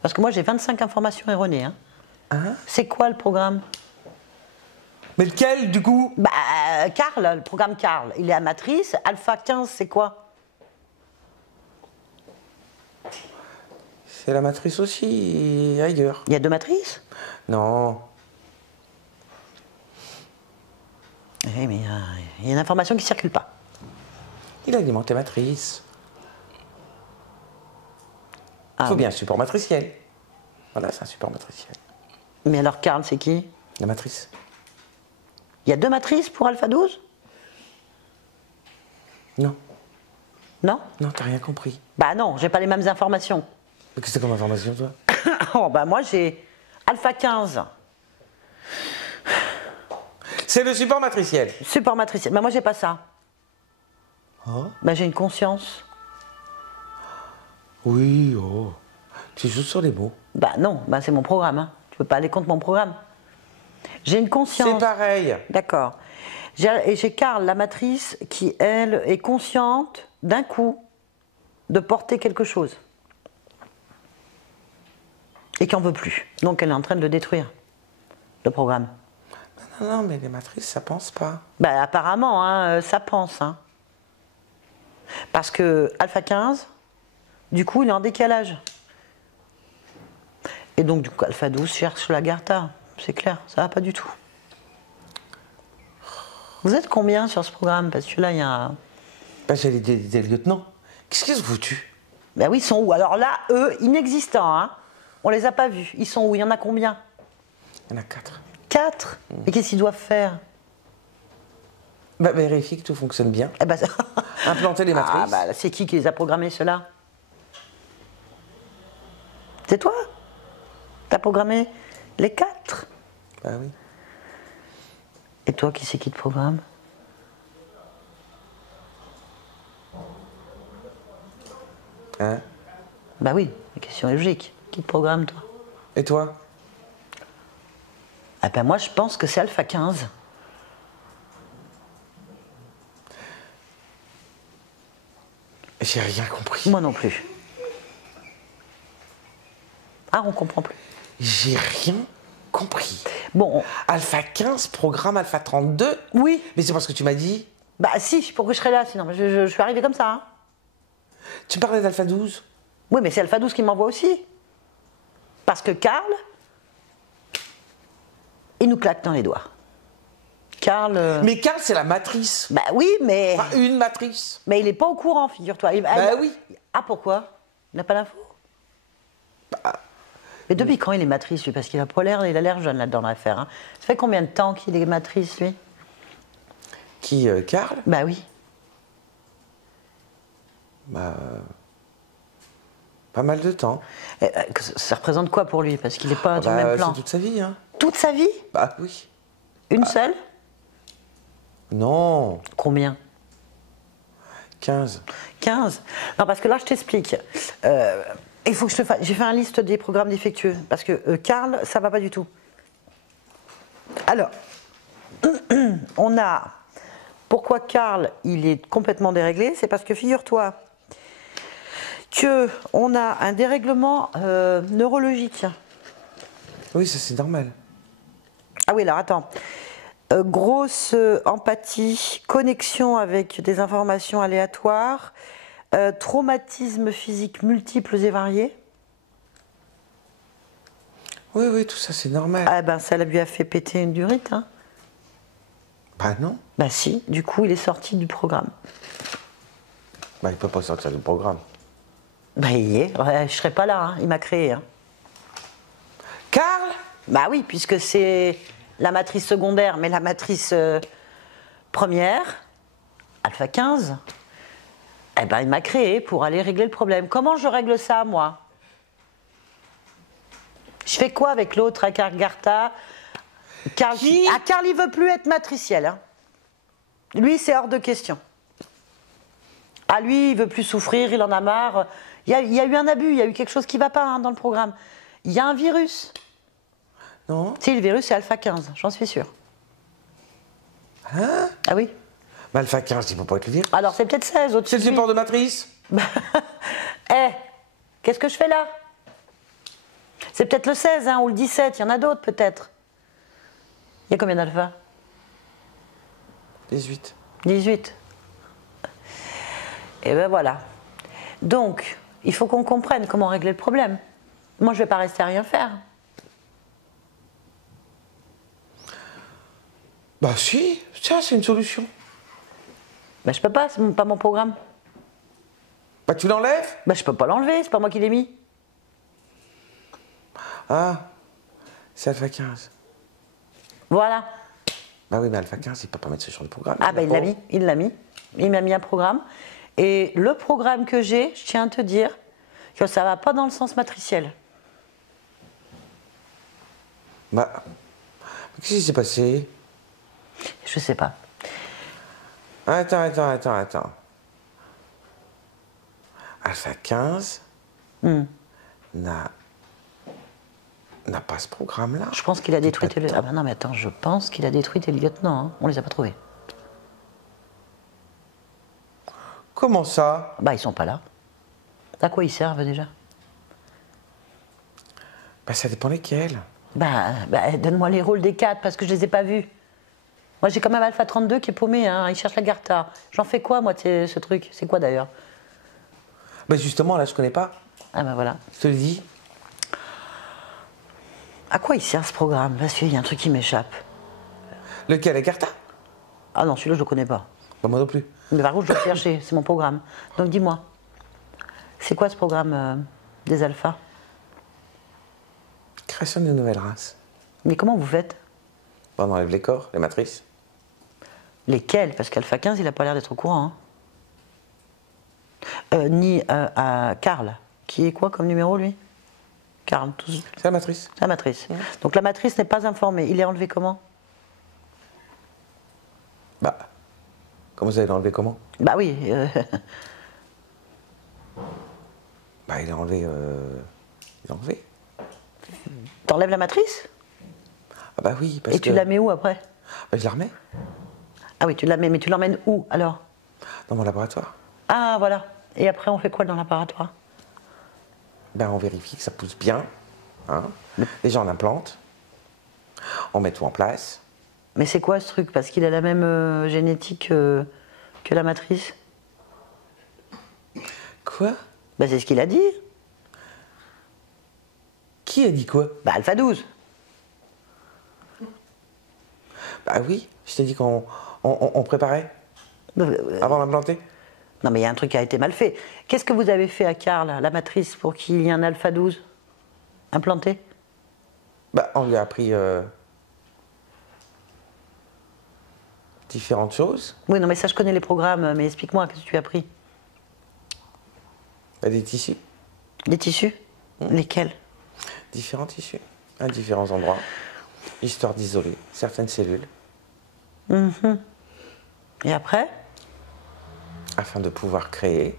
Parce que moi, j'ai 25 informations erronées. Hein. C'est quoi le programme? Mais lequel, du coup? Bah, Karl, le programme Karl. Il est à matrice. Alpha 15, c'est quoi? C'est la matrice aussi, ailleurs. Il y a 2 matrices? Non. Oui, mais il y a une information qui ne circule pas. Il alimente les matrices. Il Ah, faut oui. bien un support matriciel. Voilà, c'est un support matriciel. Mais alors, Karl, c'est qui? La matrice. Il y a 2 matrices pour Alpha 12? Non. Non? Non, t'as rien compris. Bah non, j'ai pas les mêmes informations. Mais qu'est-ce que c'est comme information, toi? Oh, bah moi, j'ai Alpha 15, C'est le support matriciel. support matriciel. Bah moi, j'ai pas ça. Oh? Bah j'ai une conscience. Oui, oh. Tu joues sur les mots. Bah non, bah c'est mon programme. Hein. Tu peux pas aller contre mon programme. J'ai une C'est conscience. pareil. D'accord. Et j'ai Karl, la matrice, qui, elle, est consciente d'un coup de porter quelque chose. Et qui en veut plus. Donc elle est en train de le détruire, le programme. Non, non, mais les matrices, ça pense pas. Bah apparemment, hein, ça pense. Hein. Parce que Alpha 15, du coup, il est en décalage. Et donc, du coup, Alpha 12 cherche la Gartha. C'est clair, ça va pas du tout. Vous êtes combien sur ce programme? Parce que là, il y a... Bah, j'ai des lieutenants. Qu'est-ce qu'ils ont foutu? Ben oui, ils sont où? Alors là, eux, inexistants, hein. On les a pas vus. Ils sont où? Il y en a combien? Il y en a 4. 4. Et qu'est-ce qu'ils doivent faire? Bah, vérifier que tout fonctionne bien. Eh ben, Implanter les matrices. ah, bah, c'est qui les a programmés, ceux-là? C'est toi? T'as programmé les 4? Bah oui. Et toi, qui c'est qui te programme? Hein? Bah oui, la question est logique. Qui te programme, toi? Et toi? Ah ben moi, je pense que c'est Alpha 15. J'ai rien compris. Moi non plus. Ah, on comprend plus. J'ai rien compris. Bon, Alpha 15, programme Alpha 32? oui. Mais c'est parce que tu m'as dit. Bah si, pourquoi je serais là sinon? Je suis arrivée comme ça. Hein. Tu parlais d'Alpha 12? Oui, mais c'est Alpha 12 qui m'envoie aussi. Parce que Karl, il nous claque dans les doigts. Karl... Mais Karl, c'est la matrice. Bah oui, mais... Enfin, une matrice. Mais il n'est pas au courant, figure-toi. Bah oui. Ah, pourquoi? Il n'a pas l'info? Bah, Mais depuis quand il est matrice, lui? Parce qu'il a pas l'air, il a l'air jeune là-dedans dans l'affaire. Hein. Ça fait combien de temps qu'il est matrice, lui? qui, Karl? Bah oui. Bah. Pas mal de temps. Ça représente quoi pour lui? Parce qu'il n'est pas sur le Bah, même plan. c'est toute sa vie, hein. Toute sa vie? Bah oui. Une seule? Non. Combien? 15. 15. Non, parce que là, je t'explique. Il faut que je te fasse... J'ai fait une liste des programmes défectueux. Parce que Karl, ça va pas du tout. Alors, on a... Pourquoi Karl, il est complètement déréglé? C'est parce que, figure-toi, qu'on a un dérèglement neurologique. Oui, ça c'est normal. Ah oui, alors attends. Grosse empathie, connexion avec des informations aléatoires, Traumatismes physiques multiples et variés. Oui, oui, tout ça, c'est normal. Ah ben, ça lui a fait péter une durite, hein. Bah non. Bah si, du coup, il est sorti du programme. Bah, il peut pas sortir du programme. Bah il y est, ouais, je serais pas là, hein. Il m'a créé, hein. Karl? Bah oui, puisque c'est la matrice secondaire, mais la matrice première, alpha 15, eh ben, il m'a créé pour aller régler le problème. Comment je règle ça, moi? Je fais quoi avec l'autre, à Gartha? Karl, Karl, il veut plus être matriciel, hein. Lui, c'est hors de question. Ah, lui, il veut plus souffrir, il en a marre. Il y a eu un abus, il y a eu quelque chose qui ne va pas, hein, dans le programme. Il y a un virus. Non. Si, le virus, c'est alpha 15, j'en suis sûre. Hein? Ah oui? Bah, alpha 15, il peut pas être le virus. Alors, c'est peut-être 16 au-dessus. C'est le de lui. support de matrice. Eh, qu'est-ce que je fais là? C'est peut-être le 16, hein, ou le 17, il y en a d'autres peut-être. Il y a combien d'alpha? 18. 18. Et ben voilà. Donc, il faut qu'on comprenne comment régler le problème. Moi, je ne vais pas rester à rien faire. Bah si, tiens, c'est une solution. Ben, je peux pas, c'est pas mon programme. Bah tu l'enlèves? Ben, je peux pas l'enlever, c'est pas moi qui l'ai mis. Ah, c'est alpha 15. Voilà. Bah oui, mais alpha 15, il peut pas mettre ce genre de programme. Ah ben, il l'a mis, il l'a mis. Il m'a mis un programme. Et le programme que j'ai, je tiens à te dire que ça va pas dans le sens matriciel. Bah, qu'est-ce qui s'est passé? Je sais pas. Attends. Alpha 15 n'a pas ce programme-là. Je pense qu'il a détruit pas tes... de Ah ben non, mais attends, je pense qu'il a détruit tes lieutenants, hein. On les a pas trouvés. Comment ça? Bah, ils sont pas là. À quoi ils servent déjà? Bah ça dépend lesquels. Bah, donne-moi les rôles des 4 parce que je les ai pas vus. Moi, j'ai quand même Alpha 32 qui est paumé, hein. Il cherche la Gartha. J'en fais quoi, moi, de ce truc? C'est quoi d'ailleurs? Bah justement, là, je connais pas. Ah ben voilà. Je te le dis. À quoi il sert ce programme? Parce qu'il y a un truc qui m'échappe. Lequel, la Carta? Ah non, celui-là, je le connais pas. Bah moi non plus. Mais par contre, je dois le chercher, c'est mon programme. Donc dis-moi, c'est quoi ce programme des alphas? Création de nouvelles races. Mais comment vous faites? Bah, on enlève les corps, les matrices. Lesquels? Parce qu'Alpha 15, il a pas l'air d'être au courant, hein. Ni à Karl, qui est quoi comme numéro, lui? Karl, tous. C'est la matrice. La matrice. Donc la matrice n'est pas informée. Il est enlevé comment? Bah, comment vous allez l'enlever comment? Bah oui. Bah, il est enlevé. Il est enlevé. T'enlèves la matrice? Ah bah oui, parce Et que. tu la mets où après? Bah, je la remets Ah oui, tu la mets, mais tu l'emmènes où alors? dans mon laboratoire. Ah voilà. Et après, on fait quoi dans le laboratoire? Ben, on vérifie que ça pousse bien. Hein. Déjà, on implante. On met tout en place. Mais c'est quoi ce truc? Parce qu'il a la même génétique que la matrice? Quoi? Bah c'est ce qu'il a dit. Qui a dit quoi? Bah Alpha 12. Bah oui, je t'ai dit qu'on on préparait avant d'implanter. Non mais il y a un truc qui a été mal fait. Qu'est-ce que vous avez fait à Karl, la matrice, pour qu'il y ait un Alpha 12 implanté? Bah, on lui a appris différentes choses. Oui, non mais ça je connais les programmes, mais explique-moi, qu'est-ce que tu as appris? Bah, des tissus. Des tissus? Lesquels? Différents tissus. À différents endroits. Histoire d'isoler certaines cellules. Et après? Afin de pouvoir créer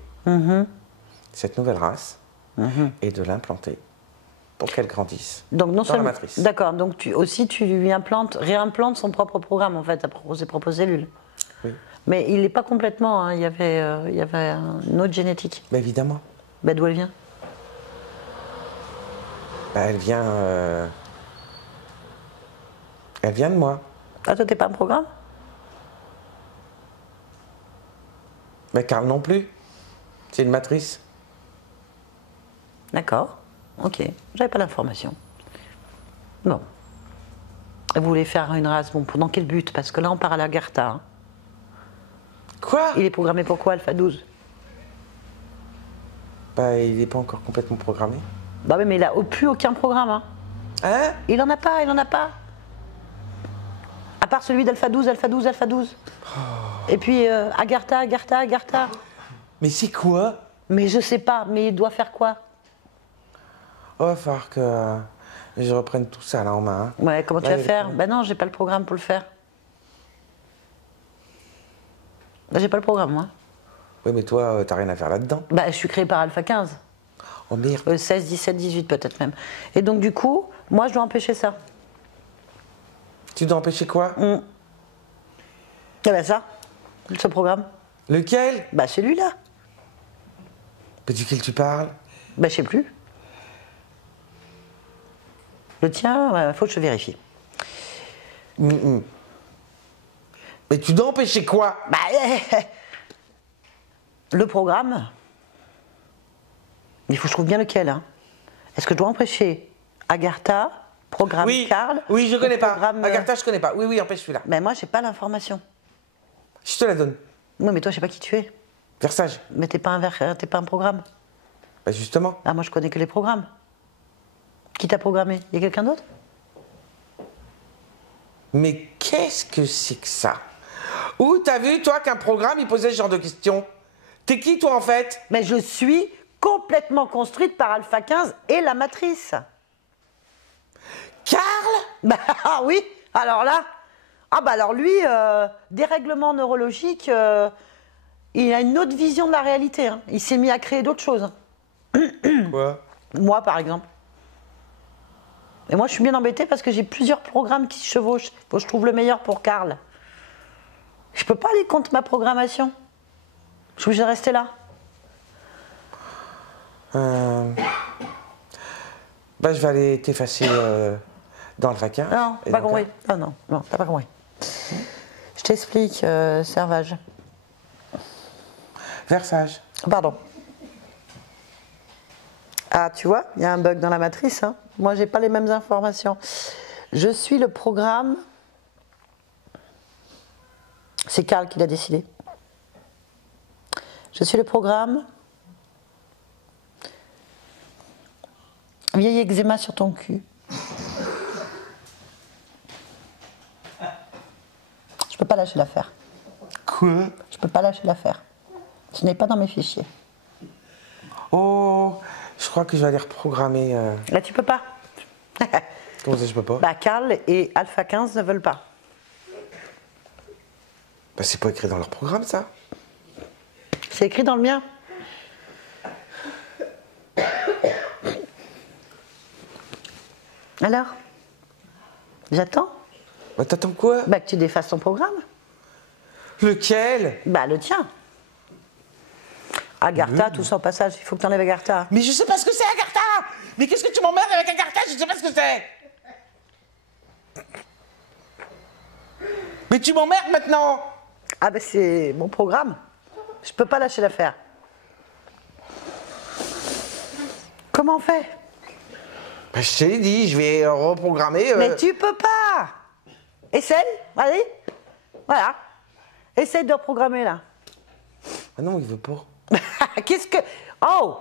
cette nouvelle race et de l'implanter pour qu'elle grandisse Donc non dans la seulement. matrice. D'accord, donc tu lui réimplantes son propre programme en fait, ses propres cellules. Oui. Mais il n'est pas complètement, hein, il y avait une autre génétique. Bah, évidemment. Bah, d'où elle vient? Bah, elle vient de moi. Ah, toi, t'es pas un programme? Mais Karl non plus. C'est une matrice. D'accord. Ok. J'avais pas l'information. Bon. Et vous voulez faire une race, bon, dans quel but? Parce que là, on part à l'Agartha. Hein. Quoi? Il est programmé pour quoi, Alpha 12? Bah, il n'est pas encore complètement programmé. Bah oui, mais il a plus aucun programme. Hein. Hein? Il en a pas, il en a pas. À part celui d'Alpha 12, Alpha 12, Alpha 12. Et puis Agartha, Agartha, Agartha. Mais c'est quoi? Mais je sais pas, mais il doit faire quoi? Oh, va falloir que je reprenne tout ça là en main. Hein. Ouais, comment tu Là, vas il y a faire? le- Bah non, j'ai pas le programme pour le faire. Bah, j'ai pas le programme, moi. Oui, mais toi, t'as rien à faire là-dedans. Bah, je suis créé par Alpha 15. Oh merde. 16, 17, 18 peut-être même. Et donc du coup, moi je dois empêcher ça. Tu dois empêcher quoi? Eh ben ça, ce programme. Lequel? Bah celui-là. Mais duquel tu parles? Bah je sais plus. Le tien, faut que je vérifie. Mais tu dois empêcher quoi? Bah le programme. Il faut que je trouve bien lequel. Hein. Est-ce que je dois empêcher Agartha, programme Oui, Karl? oui, je ou connais pas. programme, Agartha, je connais pas. Oui, oui, empêche celui-là. Mais moi j'ai pas l'information. Je te la donne. Oui, mais toi je sais pas qui tu es. Versage. Mais t'es pas un programme. Bah justement. Ah moi je connais que les programmes. Qui t'a programmé? Il y a quelqu'un d'autre? Mais qu'est-ce que c'est que ça? Où t'as vu, toi, qu'un programme, il posait ce genre de questions? T'es qui, toi, en fait? Mais je suis complètement construite par Alpha 15 et la matrice. Karl? Bah ah oui, alors là, ah bah alors lui, dérèglement neurologique, il a une autre vision de la réalité. Hein. Il s'est mis à créer d'autres choses. Hein. Quoi? Moi, par exemple. Et moi, je suis bien embêtée parce que j'ai plusieurs programmes qui se chevauchent. Il faut que je trouve le meilleur pour Karl. Je peux pas aller contre ma programmation. Je suis obligée de rester là. Bah, je vais aller t'effacer dans le vaquin. Non, Et pas donc, compris. Ah non, non, t'as pas compris. Je t'explique, servage. Versage. Pardon. Ah, tu vois, il y a un bug dans la matrice. Hein. Moi, j'ai pas les mêmes informations. Je suis le programme. C'est Karl qui l'a décidé. Je suis le programme. Vieil eczéma sur ton cul. Je peux pas lâcher l'affaire. Quoi? Je peux pas lâcher l'affaire. Ce n'est pas dans mes fichiers. Oh, je crois que je vais aller reprogrammer. Là, tu peux pas. Comment ça, je peux pas? Bah, Karl et Alpha 15 ne veulent pas. Bah, c'est pas écrit dans leur programme, ça. C'est écrit dans le mien. Alors? J'attends. Bah, t'attends quoi? Bah, que tu défasses ton programme. Lequel? Bah, le tien. Agartha, tout ça au passage. Il faut que tu enlèves Agartha. Mais je sais pas ce que c'est, Agartha! Mais qu'est-ce que tu m'emmerdes avec Agartha? Je sais pas ce que c'est! Mais tu m'emmerdes maintenant! Ah, bah, c'est mon programme. Je peux pas lâcher l'affaire. Comment on fait? Bah, je t'ai dit, je vais reprogrammer. Mais tu peux pas. Essaye, allez. Voilà. Essaye de reprogrammer là. Ah non, il veut pas. Qu'est-ce que... Oh.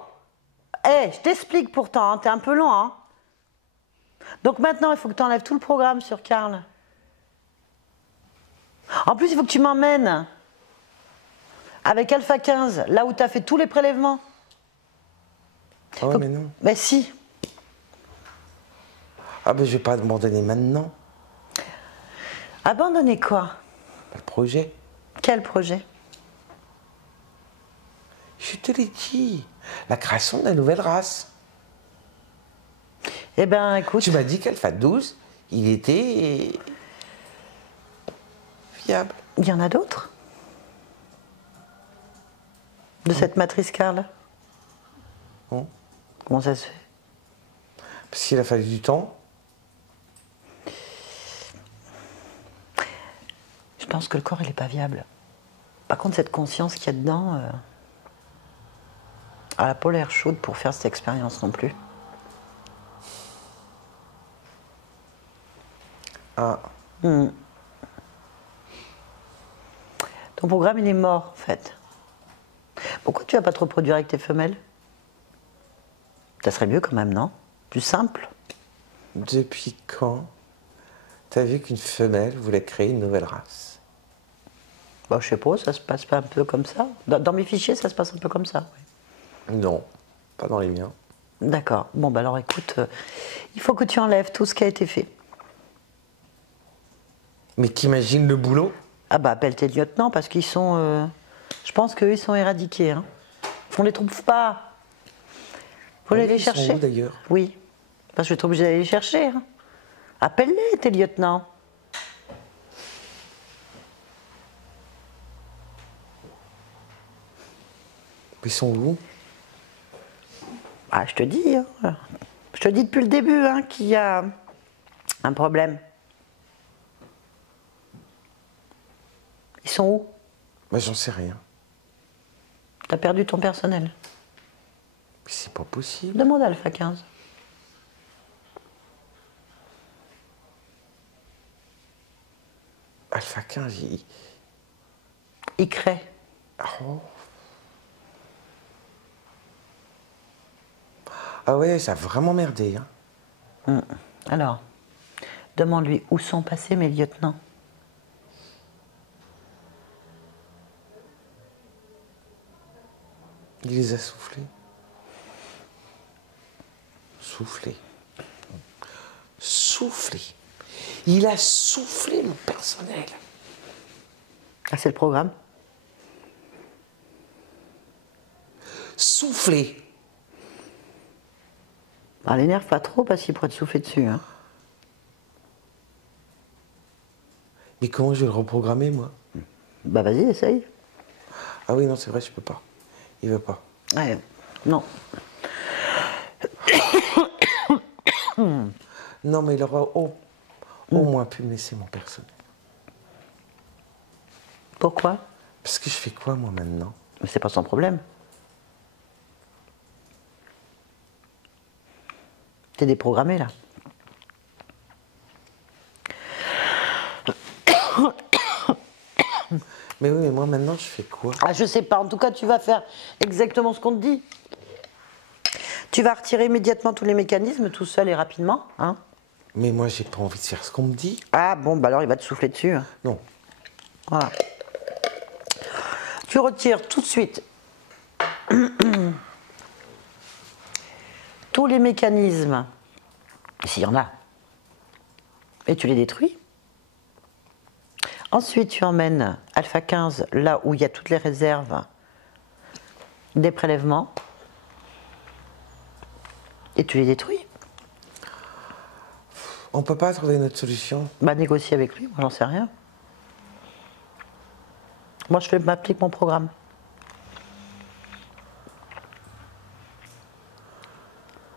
Je t'explique pourtant, hein, t'es un peu lent. Hein. Donc maintenant, il faut que tu enlèves tout le programme sur Karl. En plus, il faut que tu m'emmènes avec Alpha 15, là où tu as fait tous les prélèvements. Ah ouais, mais non. Mais si. Ah ben je vais pas abandonner maintenant. Abandonner quoi? Le projet. Quel projet? Je te l'ai dit. La création de la nouvelle race. Eh ben, écoute... Tu m'as dit qu'Alpha 12, il était... fiable. Il y en a d'autres de cette matrice Karl? Non. Comment ça se fait? Parce qu'il a fallu du temps. Je pense que le corps, il n'est pas viable. Par contre, cette conscience qu'il y a dedans... Elle n'a pas l'air chaude pour faire cette expérience non plus. Ah, Ton programme, il est mort, en fait. Pourquoi tu vas pas te reproduire avec tes femelles? Ça serait mieux quand même, non? Plus simple. depuis quand t'as vu qu'une femelle voulait créer une nouvelle race? Bah, je sais pas, ça se passe pas un peu comme ça. Dans mes fichiers, ça se passe un peu comme ça. Oui. Non, pas dans les miens. D'accord. Bon, bah alors écoute, il faut que tu enlèves tout ce qui a été fait. Mais t'imagines le boulot? Ah bah appelle tes lieutenants parce qu'ils sont... je pense qu'eux, ils sont éradiqués. Hein. On les trouve pas. Faut aller les Ils sont chercher. où, d'ailleurs? Oui. Parce que je vais être obligée d'aller les chercher. Hein. Appelle-les, tes lieutenants. Ils sont où? Ah, je te dis. Hein. Je te dis depuis le début hein, qu'il y a un problème. Ils sont où? Bah, j'en sais rien. T'as perdu ton personnel. Mais c'est pas possible. Demande à Alpha 15. Alpha 15, Il crée. Oh. Ah ouais, ça a vraiment merdé. Hein. Alors, demande-lui où sont passés mes lieutenants. Il les a soufflés. Soufflés. Soufflés. Il a soufflé mon personnel. Ah, c'est le programme. Soufflé. Ah, l'énerve pas trop parce qu'il pourrait te souffler dessus. Hein. Mais comment je vais le reprogrammer, moi? Bah vas-y, essaye. Ah oui, non, c'est vrai, je peux pas. Il veut pas. Ouais, non. Non, mais il aura au moins pu me laisser mon personnel. Pourquoi? Parce que je fais quoi, moi, maintenant? Mais c'est pas son problème. T'es déprogrammé là. Mais oui, mais moi, maintenant, je fais quoi? Ah, je sais pas. En tout cas, tu vas faire exactement ce qu'on te dit. Tu vas retirer immédiatement tous les mécanismes, tout seul et rapidement. Hein. Mais moi, j'ai pas envie de faire ce qu'on me dit. Ah bon, bah alors il va te souffler dessus. Hein. Non. Voilà. Tu retires tout de suite tous les mécanismes, s'il y en a, et tu les détruis. Ensuite, tu emmènes Alpha 15 là où il y a toutes les réserves des prélèvements et tu les détruis. On peut pas trouver une autre solution? Bah, négocier avec lui, moi j'en sais rien. Moi, je m'applique mon programme.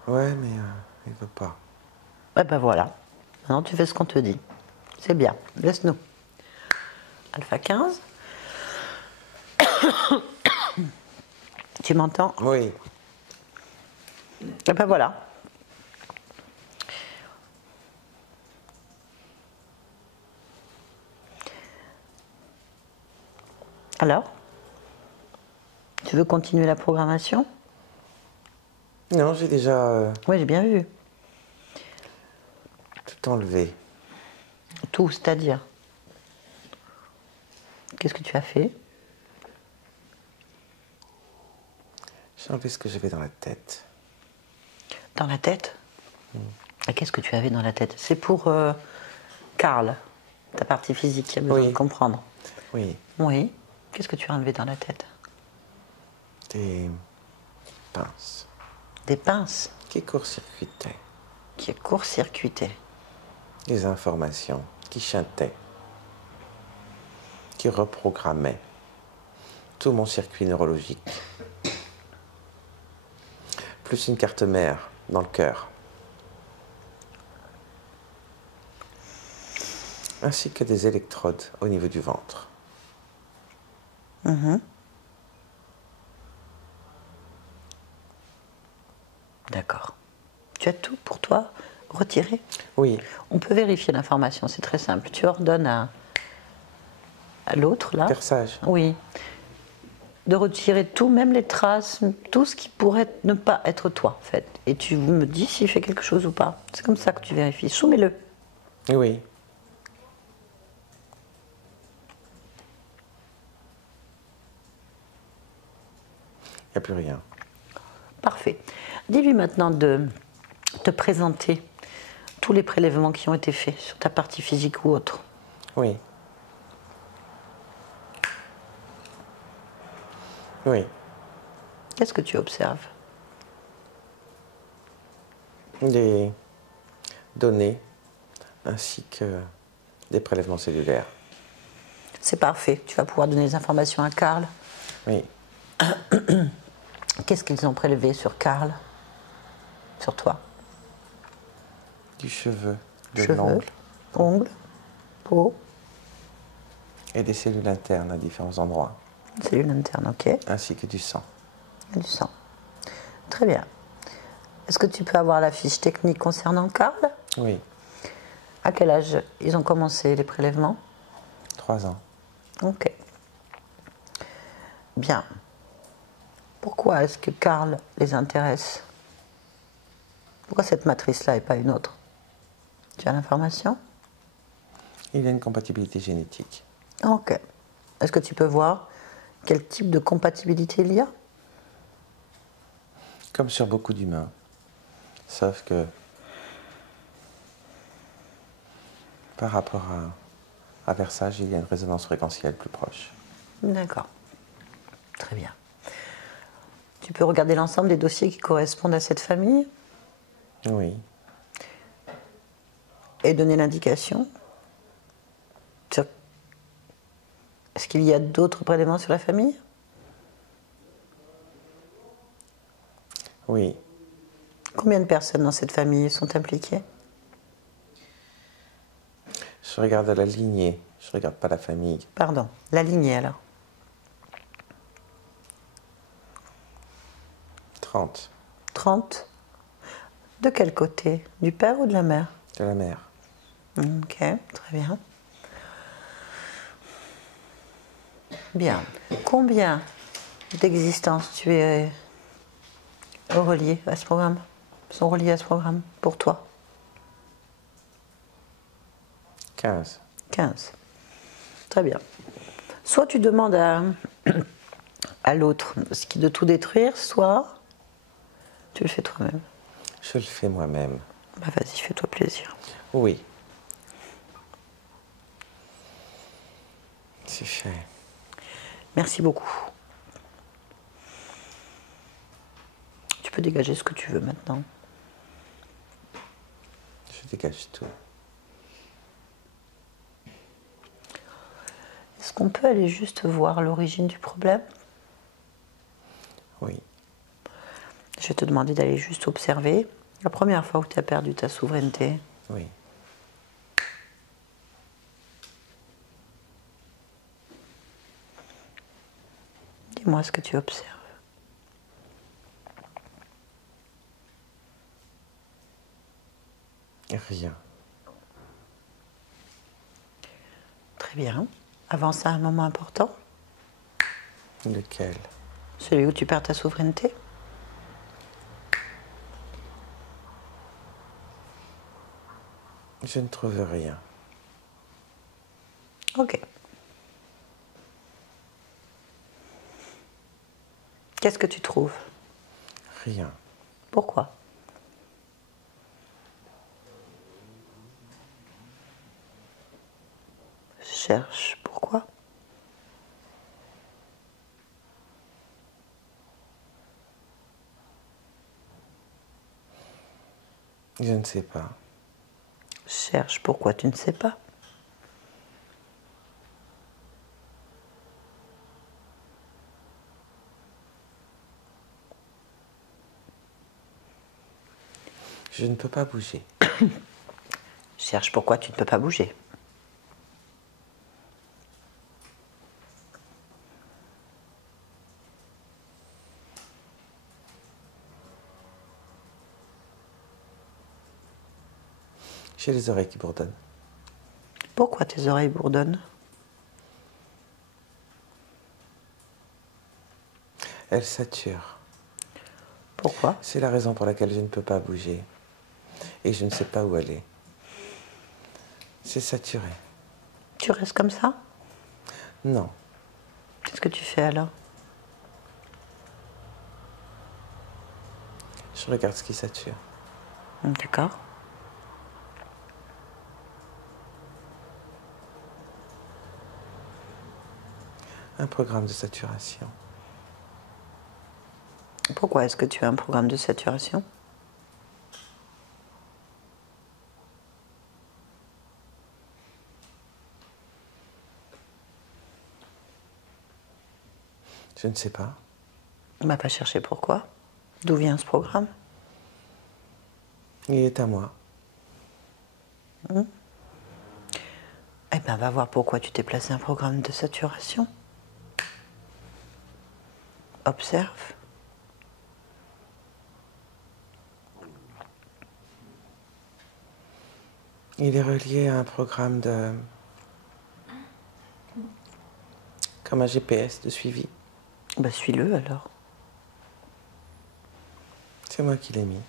Ouais, mais il veut pas. Eh ben voilà. Maintenant, tu fais ce qu'on te dit. C'est bien. Laisse-nous. Alpha 15. Tu m'entends? Oui. Eh ben voilà. Alors? Tu veux continuer la programmation? Non, j'ai déjà Oui, j'ai bien vu. tout enlevé. Tout, c'est-à-dire? Qu'est-ce que tu as fait? J'ai enlevé ce que j'avais dans la tête. Dans la tête? Et qu'est-ce que tu avais dans la tête? C'est pour Karl, ta partie physique, qui a besoin Oui. de comprendre. Oui. Oui. Qu'est-ce que tu as enlevé dans la tête? Des pinces Des pinces qui court-circuitaient. qui est court-circuité. Des informations qui chantaient. Qui reprogrammaient tout mon circuit neurologique. Plus une carte mère dans le cœur. Ainsi que des électrodes au niveau du ventre. D'accord. Tu as tout pour toi retiré? Oui. On peut vérifier l'information, c'est très simple. Tu ordonnes à l'autre, là. Perçage. Oui. De retirer tout, même les traces, tout ce qui pourrait ne pas être toi, en fait. Et tu me dis s'il fait quelque chose ou pas. C'est comme ça que tu vérifies. Soumets-le. Oui. Il n'y a plus rien. Parfait. Dis-lui maintenant de te présenter tous les prélèvements qui ont été faits sur ta partie physique ou autre. Oui. Oui. Qu'est-ce que tu observes? Des données ainsi que des prélèvements cellulaires. C'est parfait. Tu vas pouvoir donner les informations à Karl. Oui. Qu'est-ce qu'ils ont prélevé sur Karl? Sur toi? Du cheveu, de Cheveux, l'ongle ongles, peau, et des cellules internes à différents endroits, cellules internes, ok. ainsi que du sang. Et du sang. Très bien. Est-ce que tu peux avoir la fiche technique concernant Karl? Oui. À quel âge ils ont commencé les prélèvements? 3 ans. Ok. Bien. Pourquoi est-ce que Karl les intéresse? Pourquoi cette matrice-là et pas une autre? Tu as l'information? Il y a une compatibilité génétique. Ok. Est-ce que tu peux voir quel type de compatibilité il y a? Comme sur beaucoup d'humains. Sauf que par rapport à versage, il y a une résonance fréquentielle plus proche. D'accord. Très bien. Tu peux regarder l'ensemble des dossiers qui correspondent à cette famille Oui. et donner l'indication sur... Est-ce qu'il y a d'autres prélèvements sur la famille? Oui. Combien de personnes dans cette famille sont impliquées? Je regarde la lignée, je regarde pas la famille. Pardon, la lignée alors. 30. 30. De quel côté? Du père ou de la mère? De la mère. Ok, très bien. Bien. Combien d'existences tu es relié à ce programme? Sont reliés à ce programme pour toi? 15. 15. Très bien. Soit tu demandes à l'autre de tout détruire, soit tu le fais toi-même. Je le fais moi-même. Bah vas-y, fais-toi plaisir. Oui. C'est fait. Merci beaucoup. Tu peux dégager ce que tu veux maintenant. Je dégage tout. Est-ce qu'on peut aller juste voir l'origine du problème? Oui. Je vais te demander d'aller juste observer la première fois où tu as perdu ta souveraineté. Oui. Dis-moi ce que tu observes. Rien. Très bien. Avance à un moment important. Lequel? Celui où tu perds ta souveraineté. Je ne trouve rien. Ok. Qu'est-ce que tu trouves? Rien. Pourquoi? Cherche. Pourquoi? Je ne sais pas. Cherche. Pourquoi tu ne sais pas? Je ne peux pas bouger. Cherche pourquoi tu ne peux pas bouger. J'ai les oreilles qui bourdonnent. Pourquoi tes oreilles bourdonnent? Elles saturent. Pourquoi? C'est la raison pour laquelle je ne peux pas bouger. Et je ne sais pas où aller. C'est saturé. Tu restes comme ça? Non. Qu'est-ce que tu fais alors? Je regarde ce qui sature. D'accord. Un programme de saturation. Pourquoi est-ce que tu as un programme de saturation? Je ne sais pas. On m'a pas cherché pourquoi. D'où vient ce programme? Il est à moi. Eh bien, va voir pourquoi tu t'es placé un programme de saturation. Observe. Il est relié à un programme de... comme un GPS de suivi. Ben, suis-le alors. C'est moi qui l'ai mis.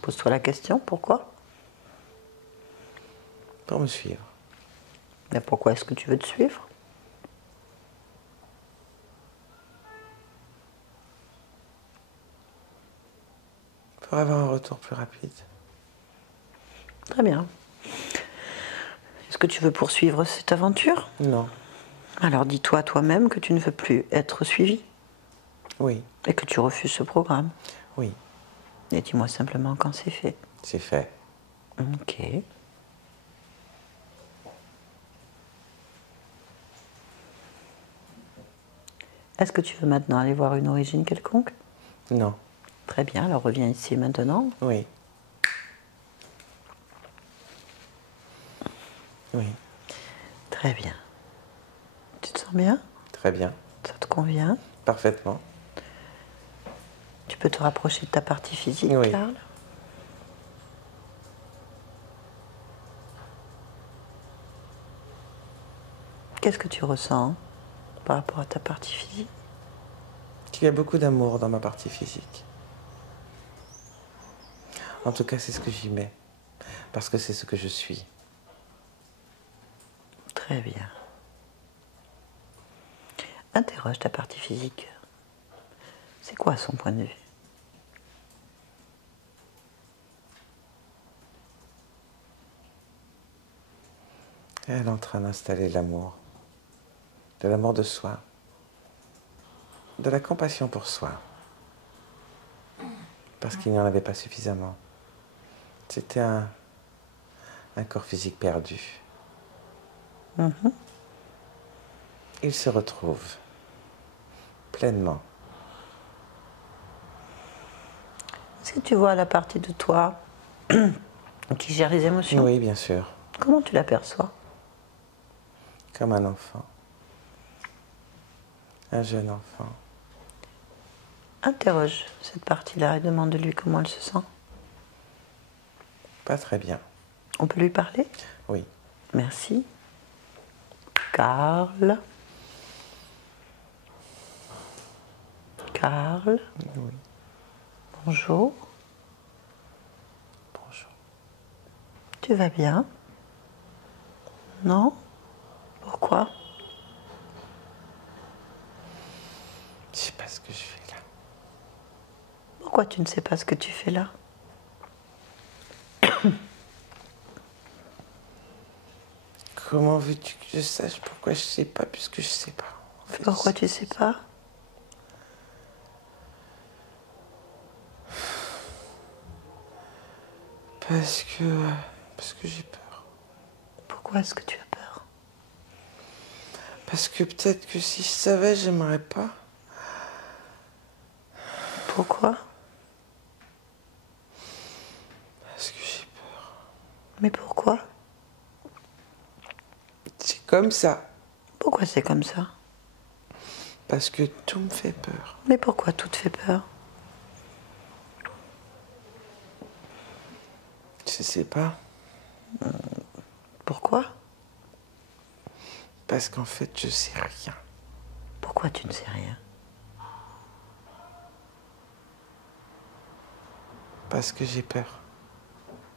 Pose-toi la question, pourquoi? Pour me suivre. Mais pourquoi est-ce que tu veux te suivre? Pour avoir un retour plus rapide. Très bien. Est-ce que tu veux poursuivre cette aventure? Non. Alors dis-toi toi-même que tu ne veux plus être suivi Oui. et que tu refuses ce programme. Oui. Et dis-moi simplement quand c'est fait. C'est fait. Ok. Est-ce que tu veux maintenant aller voir une origine quelconque? Non. Très bien, alors reviens ici maintenant. Oui. Oui. Très bien. Tu te sens bien? Très bien. Ça te convient? Parfaitement. Tu peux te rapprocher de ta partie physique, Oui. Karl? Qu'est-ce que tu ressens par rapport à ta partie physique? Il y a beaucoup d'amour dans ma partie physique. En tout cas, c'est ce que j'y mets. Parce que c'est ce que je suis. Très bien. Interroge ta partie physique. C'est quoi son point de vue? Elle est en train d'installer l'amour. De l'amour de soi. De la compassion pour soi. Parce qu'il n'y en avait pas suffisamment. C'était un corps physique perdu. Il se retrouve pleinement. Est-ce que tu vois la partie de toi qui gère les émotions? Oui, bien sûr. Comment tu l'aperçois? Comme un enfant. Un jeune enfant. Interroge cette partie-là et demande-lui comment elle se sent. Pas très bien. On peut lui parler? Oui. Merci. Karl. Karl. Oui. Bonjour. Bonjour. Tu vas bien? Non? Pourquoi? Je sais pas ce que je fais là. Pourquoi tu ne sais pas ce que tu fais là? Comment veux-tu que je sache pourquoi je sais pas puisque je sais pas? En fait, Pourquoi tu sais pas? Parce que j'ai peur. Pourquoi est-ce que tu as peur? Parce que peut-être que si je savais, j'aimerais pas. Pourquoi? Parce que j'ai peur. Mais pourquoi? C'est comme ça. Pourquoi c'est comme ça? Parce que tout me fait peur. Mais pourquoi tout te fait peur? Je sais pas. Pourquoi? Parce qu'en fait, je sais rien. Pourquoi tu ne sais rien? Parce que j'ai peur.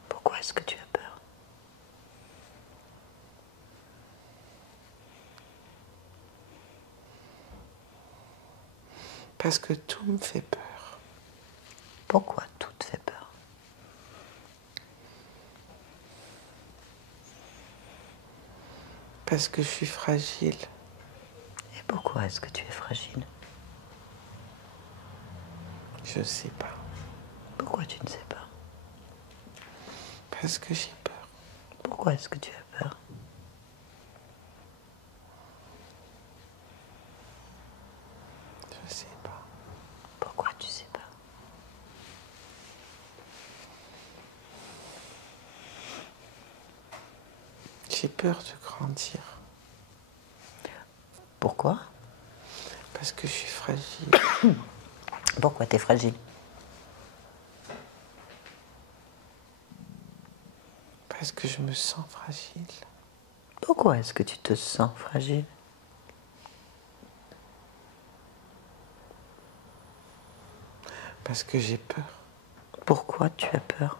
Pourquoi est-ce que tu as peur? Parce que tout me fait peur. Pourquoi tout te fait peur? Parce que je suis fragile. Et pourquoi est-ce que tu es fragile? Je sais pas. Pourquoi tu ne sais pas? Parce que j'ai peur. Pourquoi est-ce que tu as peur? Je sais pas. Pourquoi tu sais pas? J'ai peur de grandir. Pourquoi? Parce que je suis fragile. Pourquoi tu es fragile? Parce que je me sens fragile. Pourquoi est-ce que tu te sens fragile? Parce que j'ai peur. Pourquoi tu as peur?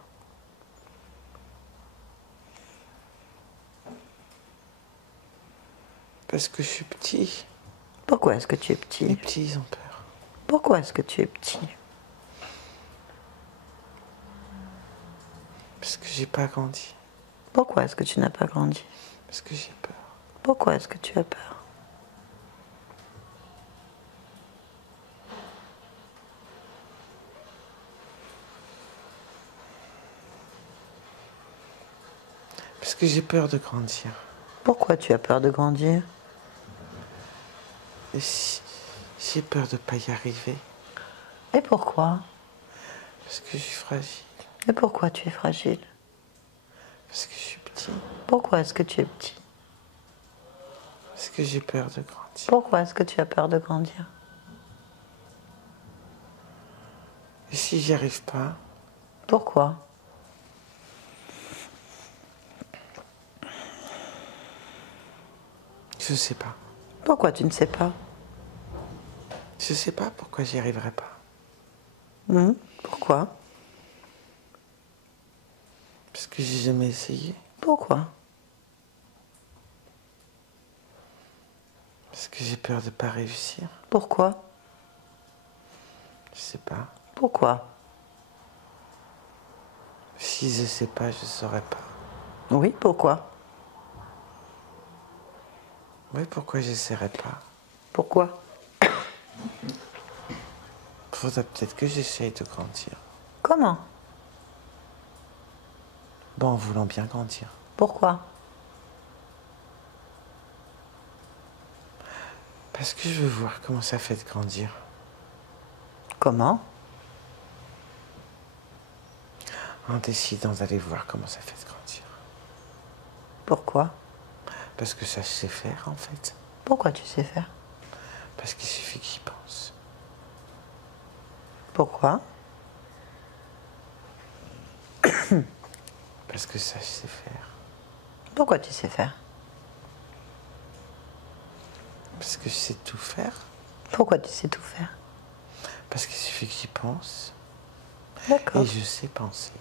Parce que je suis petit. Pourquoi est-ce que tu es Les petit? petits, ils ont peur. Pourquoi est-ce que tu es petit? Parce que j'ai pas grandi. Pourquoi est-ce que tu n'as pas grandi? Parce que j'ai peur. Pourquoi est-ce que tu as peur? Parce que j'ai peur de grandir. Pourquoi tu as peur de grandir? Et si j'ai peur de pas y arriver. Et pourquoi? Parce que je suis fragile. Et pourquoi tu es fragile? Parce que je suis petit. Pourquoi est-ce que tu es petit? Parce que j'ai peur de grandir. Pourquoi est-ce que tu as peur de grandir? Et si j'y arrive pas, Pourquoi? je sais pas. Pourquoi tu ne sais pas? Je sais pas pourquoi j'y arriverai pas. Pourquoi? Parce que j'ai jamais essayé. Pourquoi? Parce que j'ai peur de pas réussir. Pourquoi? Je sais pas. Pourquoi? Si je sais pas, je saurais pas. Oui, pourquoi? Oui, pourquoi j'essaierai pas? Pourquoi? Faudrait peut-être que j'essaye de grandir. Comment? Bon, en voulant bien grandir. Pourquoi? Parce que je veux voir comment ça fait de grandir. Comment? En décidant d'aller voir comment ça fait de grandir. Pourquoi? Parce que ça, je sais faire, en fait. Pourquoi tu sais faire? Parce qu'il suffit que j'y pense. Pourquoi? Parce que ça, je sais faire. Pourquoi tu sais faire? Parce que je sais tout faire. Pourquoi tu sais tout faire? Parce qu'il suffit que j'y pense. D'accord. Et je sais penser.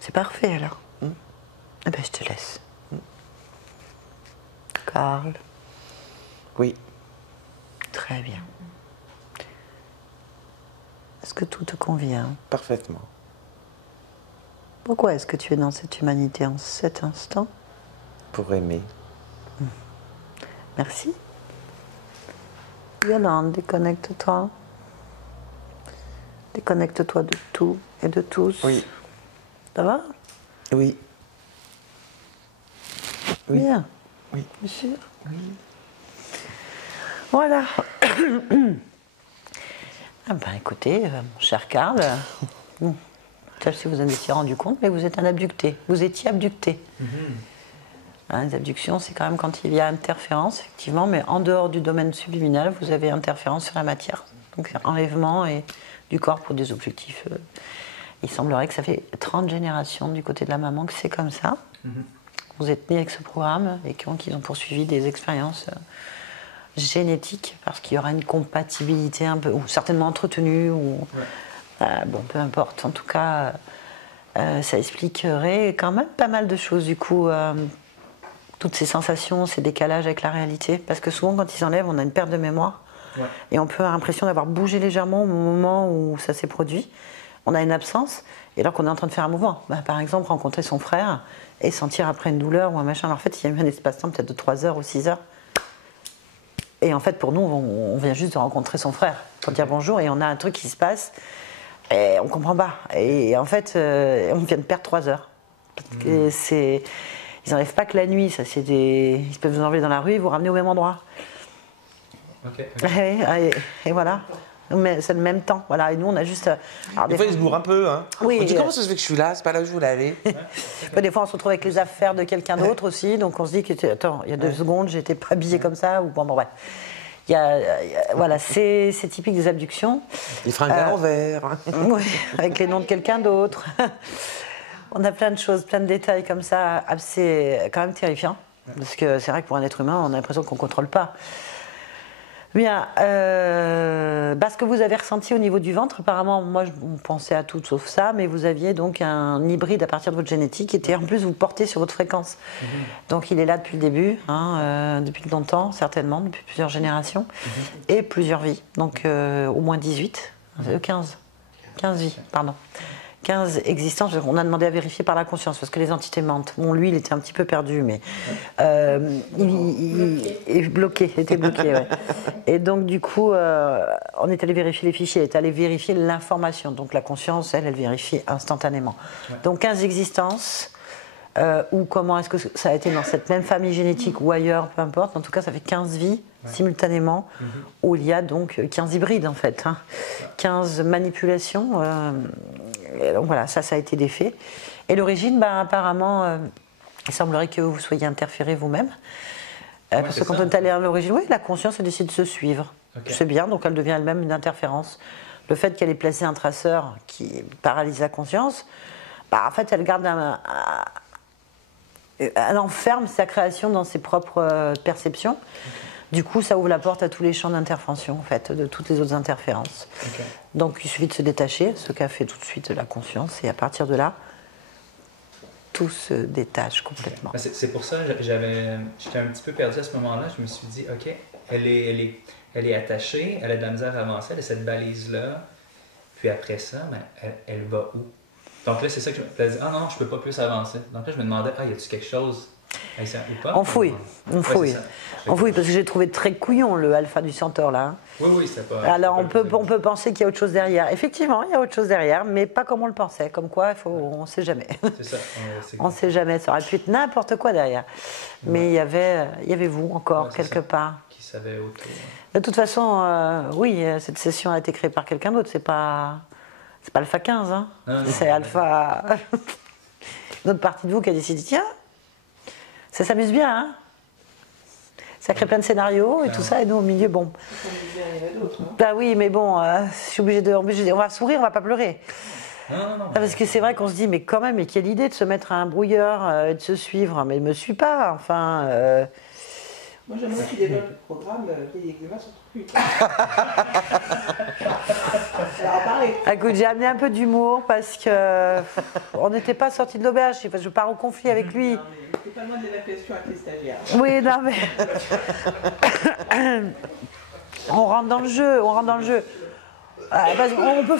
C'est parfait alors. Eh ben, je te laisse. Karl, Oui, très bien. Est-ce que tout te convient? parfaitement. Pourquoi est-ce que tu es dans cette humanité en cet instant? Pour aimer. Merci. Yolande, déconnecte-toi. Déconnecte-toi de tout et de tous. Oui. Ça va? Oui. Oui. Bien. Oui. Bien sûr. Oui. Voilà. Ah ben écoutez, mon cher Karl, je ne sais pas si vous en étiez rendu compte, mais vous êtes un abducté. Vous étiez abducté. Hein, les abductions, c'est quand même quand il y a interférence, effectivement, mais en dehors du domaine subliminal, vous avez interférence sur la matière. Donc enlèvement et du corps pour des objectifs Il semblerait que ça fait 30 générations du côté de la maman que c'est comme ça. Vous êtes nés avec ce programme et qu'ils ont poursuivi des expériences génétiques parce qu'il y aura une compatibilité un peu, ou certainement entretenue, ou bon, peu importe. En tout cas, ça expliquerait quand même pas mal de choses du coup. Toutes ces sensations, ces décalages avec la réalité. Parce que souvent, quand ils enlèvent, on a une perte de mémoire. Et on peut avoir l'impression d'avoir bougé légèrement au moment où ça s'est produit. On a une absence, et alors qu'on est en train de faire un mouvement. Par exemple, rencontrer son frère et sentir après une douleur ou un machin. Alors, en fait, il y a eu un espace-temps peut-être de 3 heures ou 6 heures. Et en fait, pour nous, on vient juste de rencontrer son frère pour dire bonjour, et on a un truc qui se passe, et on ne comprend pas. Et en fait, on vient de perdre 3 heures. Parce que c'est... Ils n'enlèvent pas que la nuit, ça c'est des... Ils peuvent vous enlever dans la rue et vous ramener au même endroit. Et voilà. Mais c'est le même temps. Voilà. Et nous, on a juste. Alors, des fois, ils se gourrent un peu. Hein. Oui. On dit comment ça se fait que je suis là? C'est pas là où je voulais aller. Des fois, on se retrouve avec les affaires de quelqu'un d'autre aussi. Donc, on se dit que, attends, il y a 2 secondes, j'étais pas habillée comme ça. Ou bon, bref. Voilà, c'est typique des abductions. Les fringues à l'envers. Oui, avec les noms de quelqu'un d'autre. On a plein de choses, plein de détails comme ça, c'est quand même terrifiant. Parce que c'est vrai que pour un être humain, on a l'impression qu'on ne contrôle pas. Bien, ce que vous avez ressenti au niveau du ventre, apparemment, moi je pensais à tout sauf ça, mais vous aviez donc un hybride à partir de votre génétique, et en plus vous portez sur votre fréquence. Donc il est là depuis le début, depuis longtemps, certainement, depuis plusieurs générations, et plusieurs vies. Donc au moins 18, 15 vies, pardon. 15 existences, on a demandé à vérifier par la conscience, parce que les entités mentent. Bon, lui, il était un petit peu perdu, mais il était bloqué. Ouais. Et donc, du coup, on est allé vérifier les fichiers, on est allé vérifier l'information. Donc, la conscience, elle vérifie instantanément. Donc, 15 existences, ou comment est-ce que ça a été dans cette même famille génétique ou ailleurs, peu importe. En tout cas, ça fait 15 vies simultanément, où il y a donc 15 hybrides, en fait. 15 manipulations. Et donc voilà, ça a été des faits. Et l'origine, apparemment, il semblerait que vous soyez interféré vous-même. Parce que quand on est allé à l'origine, oui, la conscience elle décide de se suivre. C'est bien, donc elle devient elle-même une interférence. Le fait qu'elle ait placé un traceur qui paralyse la conscience, en fait, elle garde elle enferme sa création dans ses propres perceptions. Du coup, ça ouvre la porte à tous les champs d'intervention, en fait, de toutes les autres interférences. Donc, il suffit de se détacher, ce qu'a fait tout de suite la conscience, et à partir de là, tout se détache complètement. C'est pour ça que j'étais un petit peu perdu à ce moment-là. Je me suis dit, OK, elle est attachée, elle a de la misère à avancer, elle a cette balise-là. Puis après ça, elle va où? Donc là, c'est ça que je me disais, ah non, je peux pas plus avancer. Donc là, je me demandais, y a-t-il quelque chose? On fouille, parce que j'ai trouvé très couillon le alpha du centaure là. Oui, c'est pas. Alors on peut penser qu'il y a autre chose derrière. Effectivement, il y a autre chose derrière, mais pas comme on le pensait. Comme quoi, on ne sait jamais. C'est ça. On ne sait jamais. Ça aurait pu être n'importe quoi derrière. Mais il y avait vous encore quelque part. Qui savait autour. De toute façon, oui, cette session a été créée par quelqu'un d'autre. C'est pas Alpha 15, hein. C'est Alpha. Une autre partie de vous qui a décidé, tiens. Ça s'amuse bien, hein. Ça crée plein de scénarios et tout ça, et nous au milieu, bon. Oui, mais bon, je suis obligée de. On va sourire, on va pas pleurer. Non. Parce que c'est vrai qu'on se dit, mais quand même, mais quelle idée de se mettre à un brouilleur et de se suivre. Mais il me suit pas, enfin. Moi, j'aimerais qu'il développe le programme Vieille Aigles sur plus. Écoute, j'ai amené un peu d'humour parce que on n'était pas sortis de l'auberge. Je pars au conflit avec lui. C'est pas loin de l'évacuation avec les stagiaires. Oui, non, mais. On rentre dans le jeu. On peut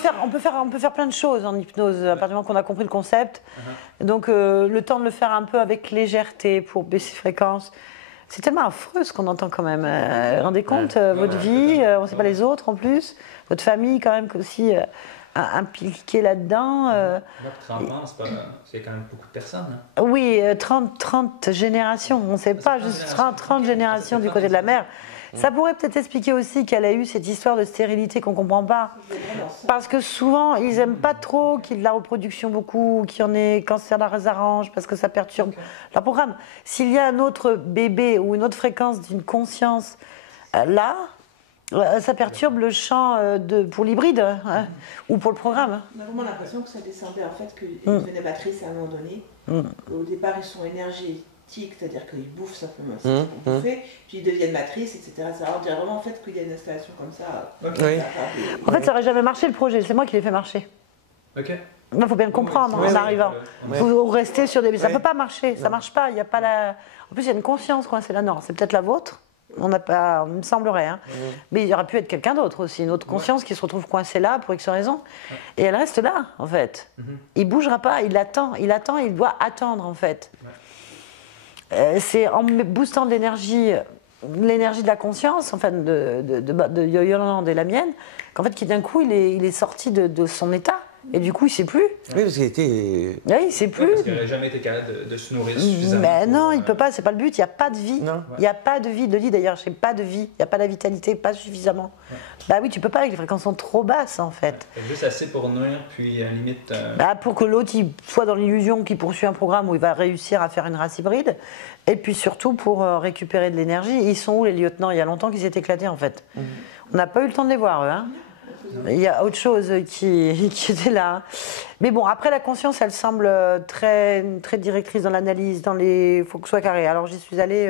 faire plein de choses en hypnose, à partir du moment qu'on a compris le concept. Donc, le temps de le faire un peu avec légèreté pour baisser fréquence. C'est tellement affreux ce qu'on entend quand même. Rendez compte, votre vie, on ne sait pas les autres en plus, votre famille quand même aussi impliquée là-dedans. 30 ans, c'est quand même beaucoup de personnes. Hein. Oui, 30 générations, on ne sait pas, juste 30 générations du côté de la mer. Ça pourrait peut-être expliquer aussi qu'elle a eu cette histoire de stérilité qu'on ne comprend pas. Parce que souvent, ils n'aiment pas trop qu'il y ait de la reproduction beaucoup, qu'il y en ait quand ça les arrange, parce que ça perturbe leur programme. S'il y a un autre bébé ou une autre fréquence d'une conscience là, Ça perturbe le champ pour l'hybride hein, ou pour le programme. On a vraiment l'impression que ça descendait en fait, qu'ils devenaient matrices à un moment donné. Au départ, ils sont énergétiques, c'est-à-dire qu'ils bouffent simplement ce qu'ils vont bouffer, puis ils deviennent matrices, etc. On dirait vraiment en fait qu'il y a une installation comme ça. Oui. En fait, ça n'aurait jamais marché le projet, c'est moi qui l'ai fait marcher. Ok. Il faut bien le comprendre en arrivant. Vous restez sur des... Ça ne peut pas marcher, ça ne marche pas. Il y a pas la... En plus, il y a une conscience coincée là. Non, c'est peut-être la vôtre. On n'a pas, il me semblerait. Hein. Mais il y aurait pu être quelqu'un d'autre aussi, une autre conscience qui se retrouve coincée là pour X raison. Et elle reste là, en fait. Il ne bougera pas, il attend, il doit attendre, en fait. C'est en boostant de l'énergie de la conscience, enfin de Yolande et la mienne, qu'en fait, qui d'un coup, il est sorti de son état. Et du coup, il ne sait plus. Oui, parce qu'il était... Oui, il ne sait plus. Parce qu'il n'aurait jamais été capable de se nourrir suffisamment. Mais non, il ne peut pas, c'est pas le but, il n'y a pas de vie. Non. Il n'y a pas de vie, il le dit d'ailleurs, je n'ai pas de vie, il n'y a pas la vitalité, pas suffisamment. Bah oui, tu ne peux pas avec les fréquences sont trop basses en fait. Juste assez pour nourrir, puis limite... Bah, pour que l'autre il soit dans l'illusion qu'il poursuit un programme où il va réussir à faire une race hybride, et puis surtout pour récupérer de l'énergie. Ils sont où les lieutenants? Il y a longtemps qu'ils s'est éclatés en fait. On n'a pas eu le temps de les voir eux. Hein. Il y a autre chose qui était là. Mais bon, après la conscience, elle semble très, très directrice dans l'analyse, dans les... Il faut que ce soit carré. Alors j'y suis allée,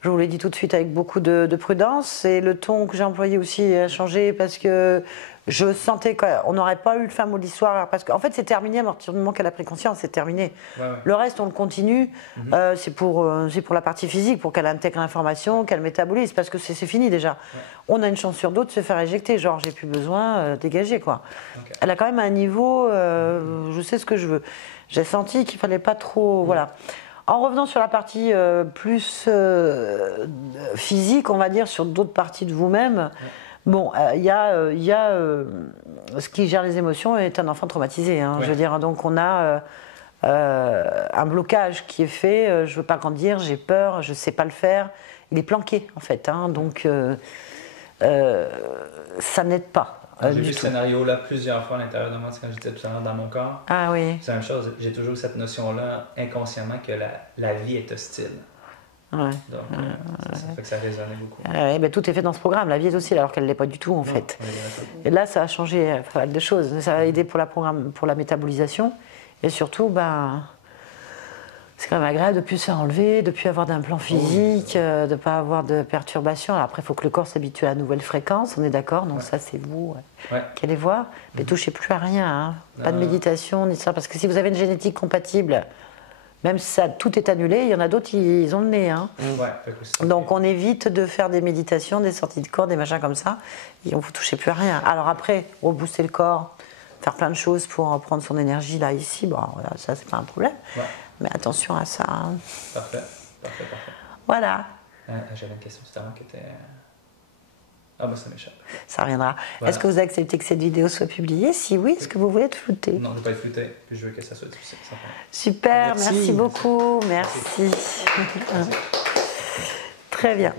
je vous l'ai dit tout de suite, avec beaucoup de prudence. Et le ton que j'ai employé aussi a changé parce que je sentais qu'on n'aurait pas eu le fin mot de l'histoire. Parce qu'en fait, c'est terminé à partir du moment qu'elle a pris conscience, c'est terminé. Ouais. Le reste, on le continue. C'est pour la partie physique, pour qu'elle intègre l'information, qu'elle métabolise, parce que c'est fini déjà. Ouais. On a une chance sur deux de se faire éjecter, genre j'ai plus besoin, dégager quoi. Okay. Elle a quand même un niveau, je sais ce que je veux. J'ai senti qu'il fallait pas trop, voilà. En revenant sur la partie plus physique, on va dire, sur d'autres parties de vous-même, bon, il y a ce qui gère les émotions est un enfant traumatisé. Hein, je veux dire, donc on a un blocage qui est fait. Je veux pas grandir, j'ai peur, je sais pas le faire. Il est planqué en fait. Hein, donc ça n'aide pas. J'ai vu ce scénario-là plusieurs fois à l'intérieur de moi, quand j'étais tout à l'heure dans mon corps. Ah oui. C'est la même chose. J'ai toujours cette notion-là inconsciemment que la vie est hostile. Ouais. Donc, ça fait que ça résonnait beaucoup. Ouais, ben, tout est fait dans ce programme. La vie est hostile alors qu'elle ne l'est pas du tout en fait. Et là, ça a changé pas mal de choses. Ça a aidé pour la métabolisation. Et surtout, ben, c'est quand même agréable de ne plus se faire enlever, de ne plus avoir d'implant physique, de ne pas avoir de perturbations. Alors après, il faut que le corps s'habitue à la nouvelle fréquence, on est d'accord. Donc ça, c'est vous qui allez voir. Mais touchez plus à rien. Hein. Pas de méditation, ni ça. Parce que si vous avez une génétique compatible, même si ça, tout est annulé, il y en a d'autres, ils ont le nez. Hein. Donc on évite de faire des méditations, des sorties de corps, des machins comme ça. Et on ne vous touchez plus à rien. Alors après, rebooster le corps, faire plein de choses pour prendre son énergie là, ici, bon, voilà, ça, c'est pas un problème. Ouais. Mais attention à ça. Hein. Parfait. Voilà. J'avais une question tout à l'heure qui était... Ah bah ça m'échappe. Ça reviendra. Voilà. Est-ce que vous acceptez que cette vidéo soit publiée? Si oui, est-ce que vous voulez être flouté? Non, je ne veux pas être flouté, puis je veux que ça soit difficile. Super, merci beaucoup, merci. Très bien.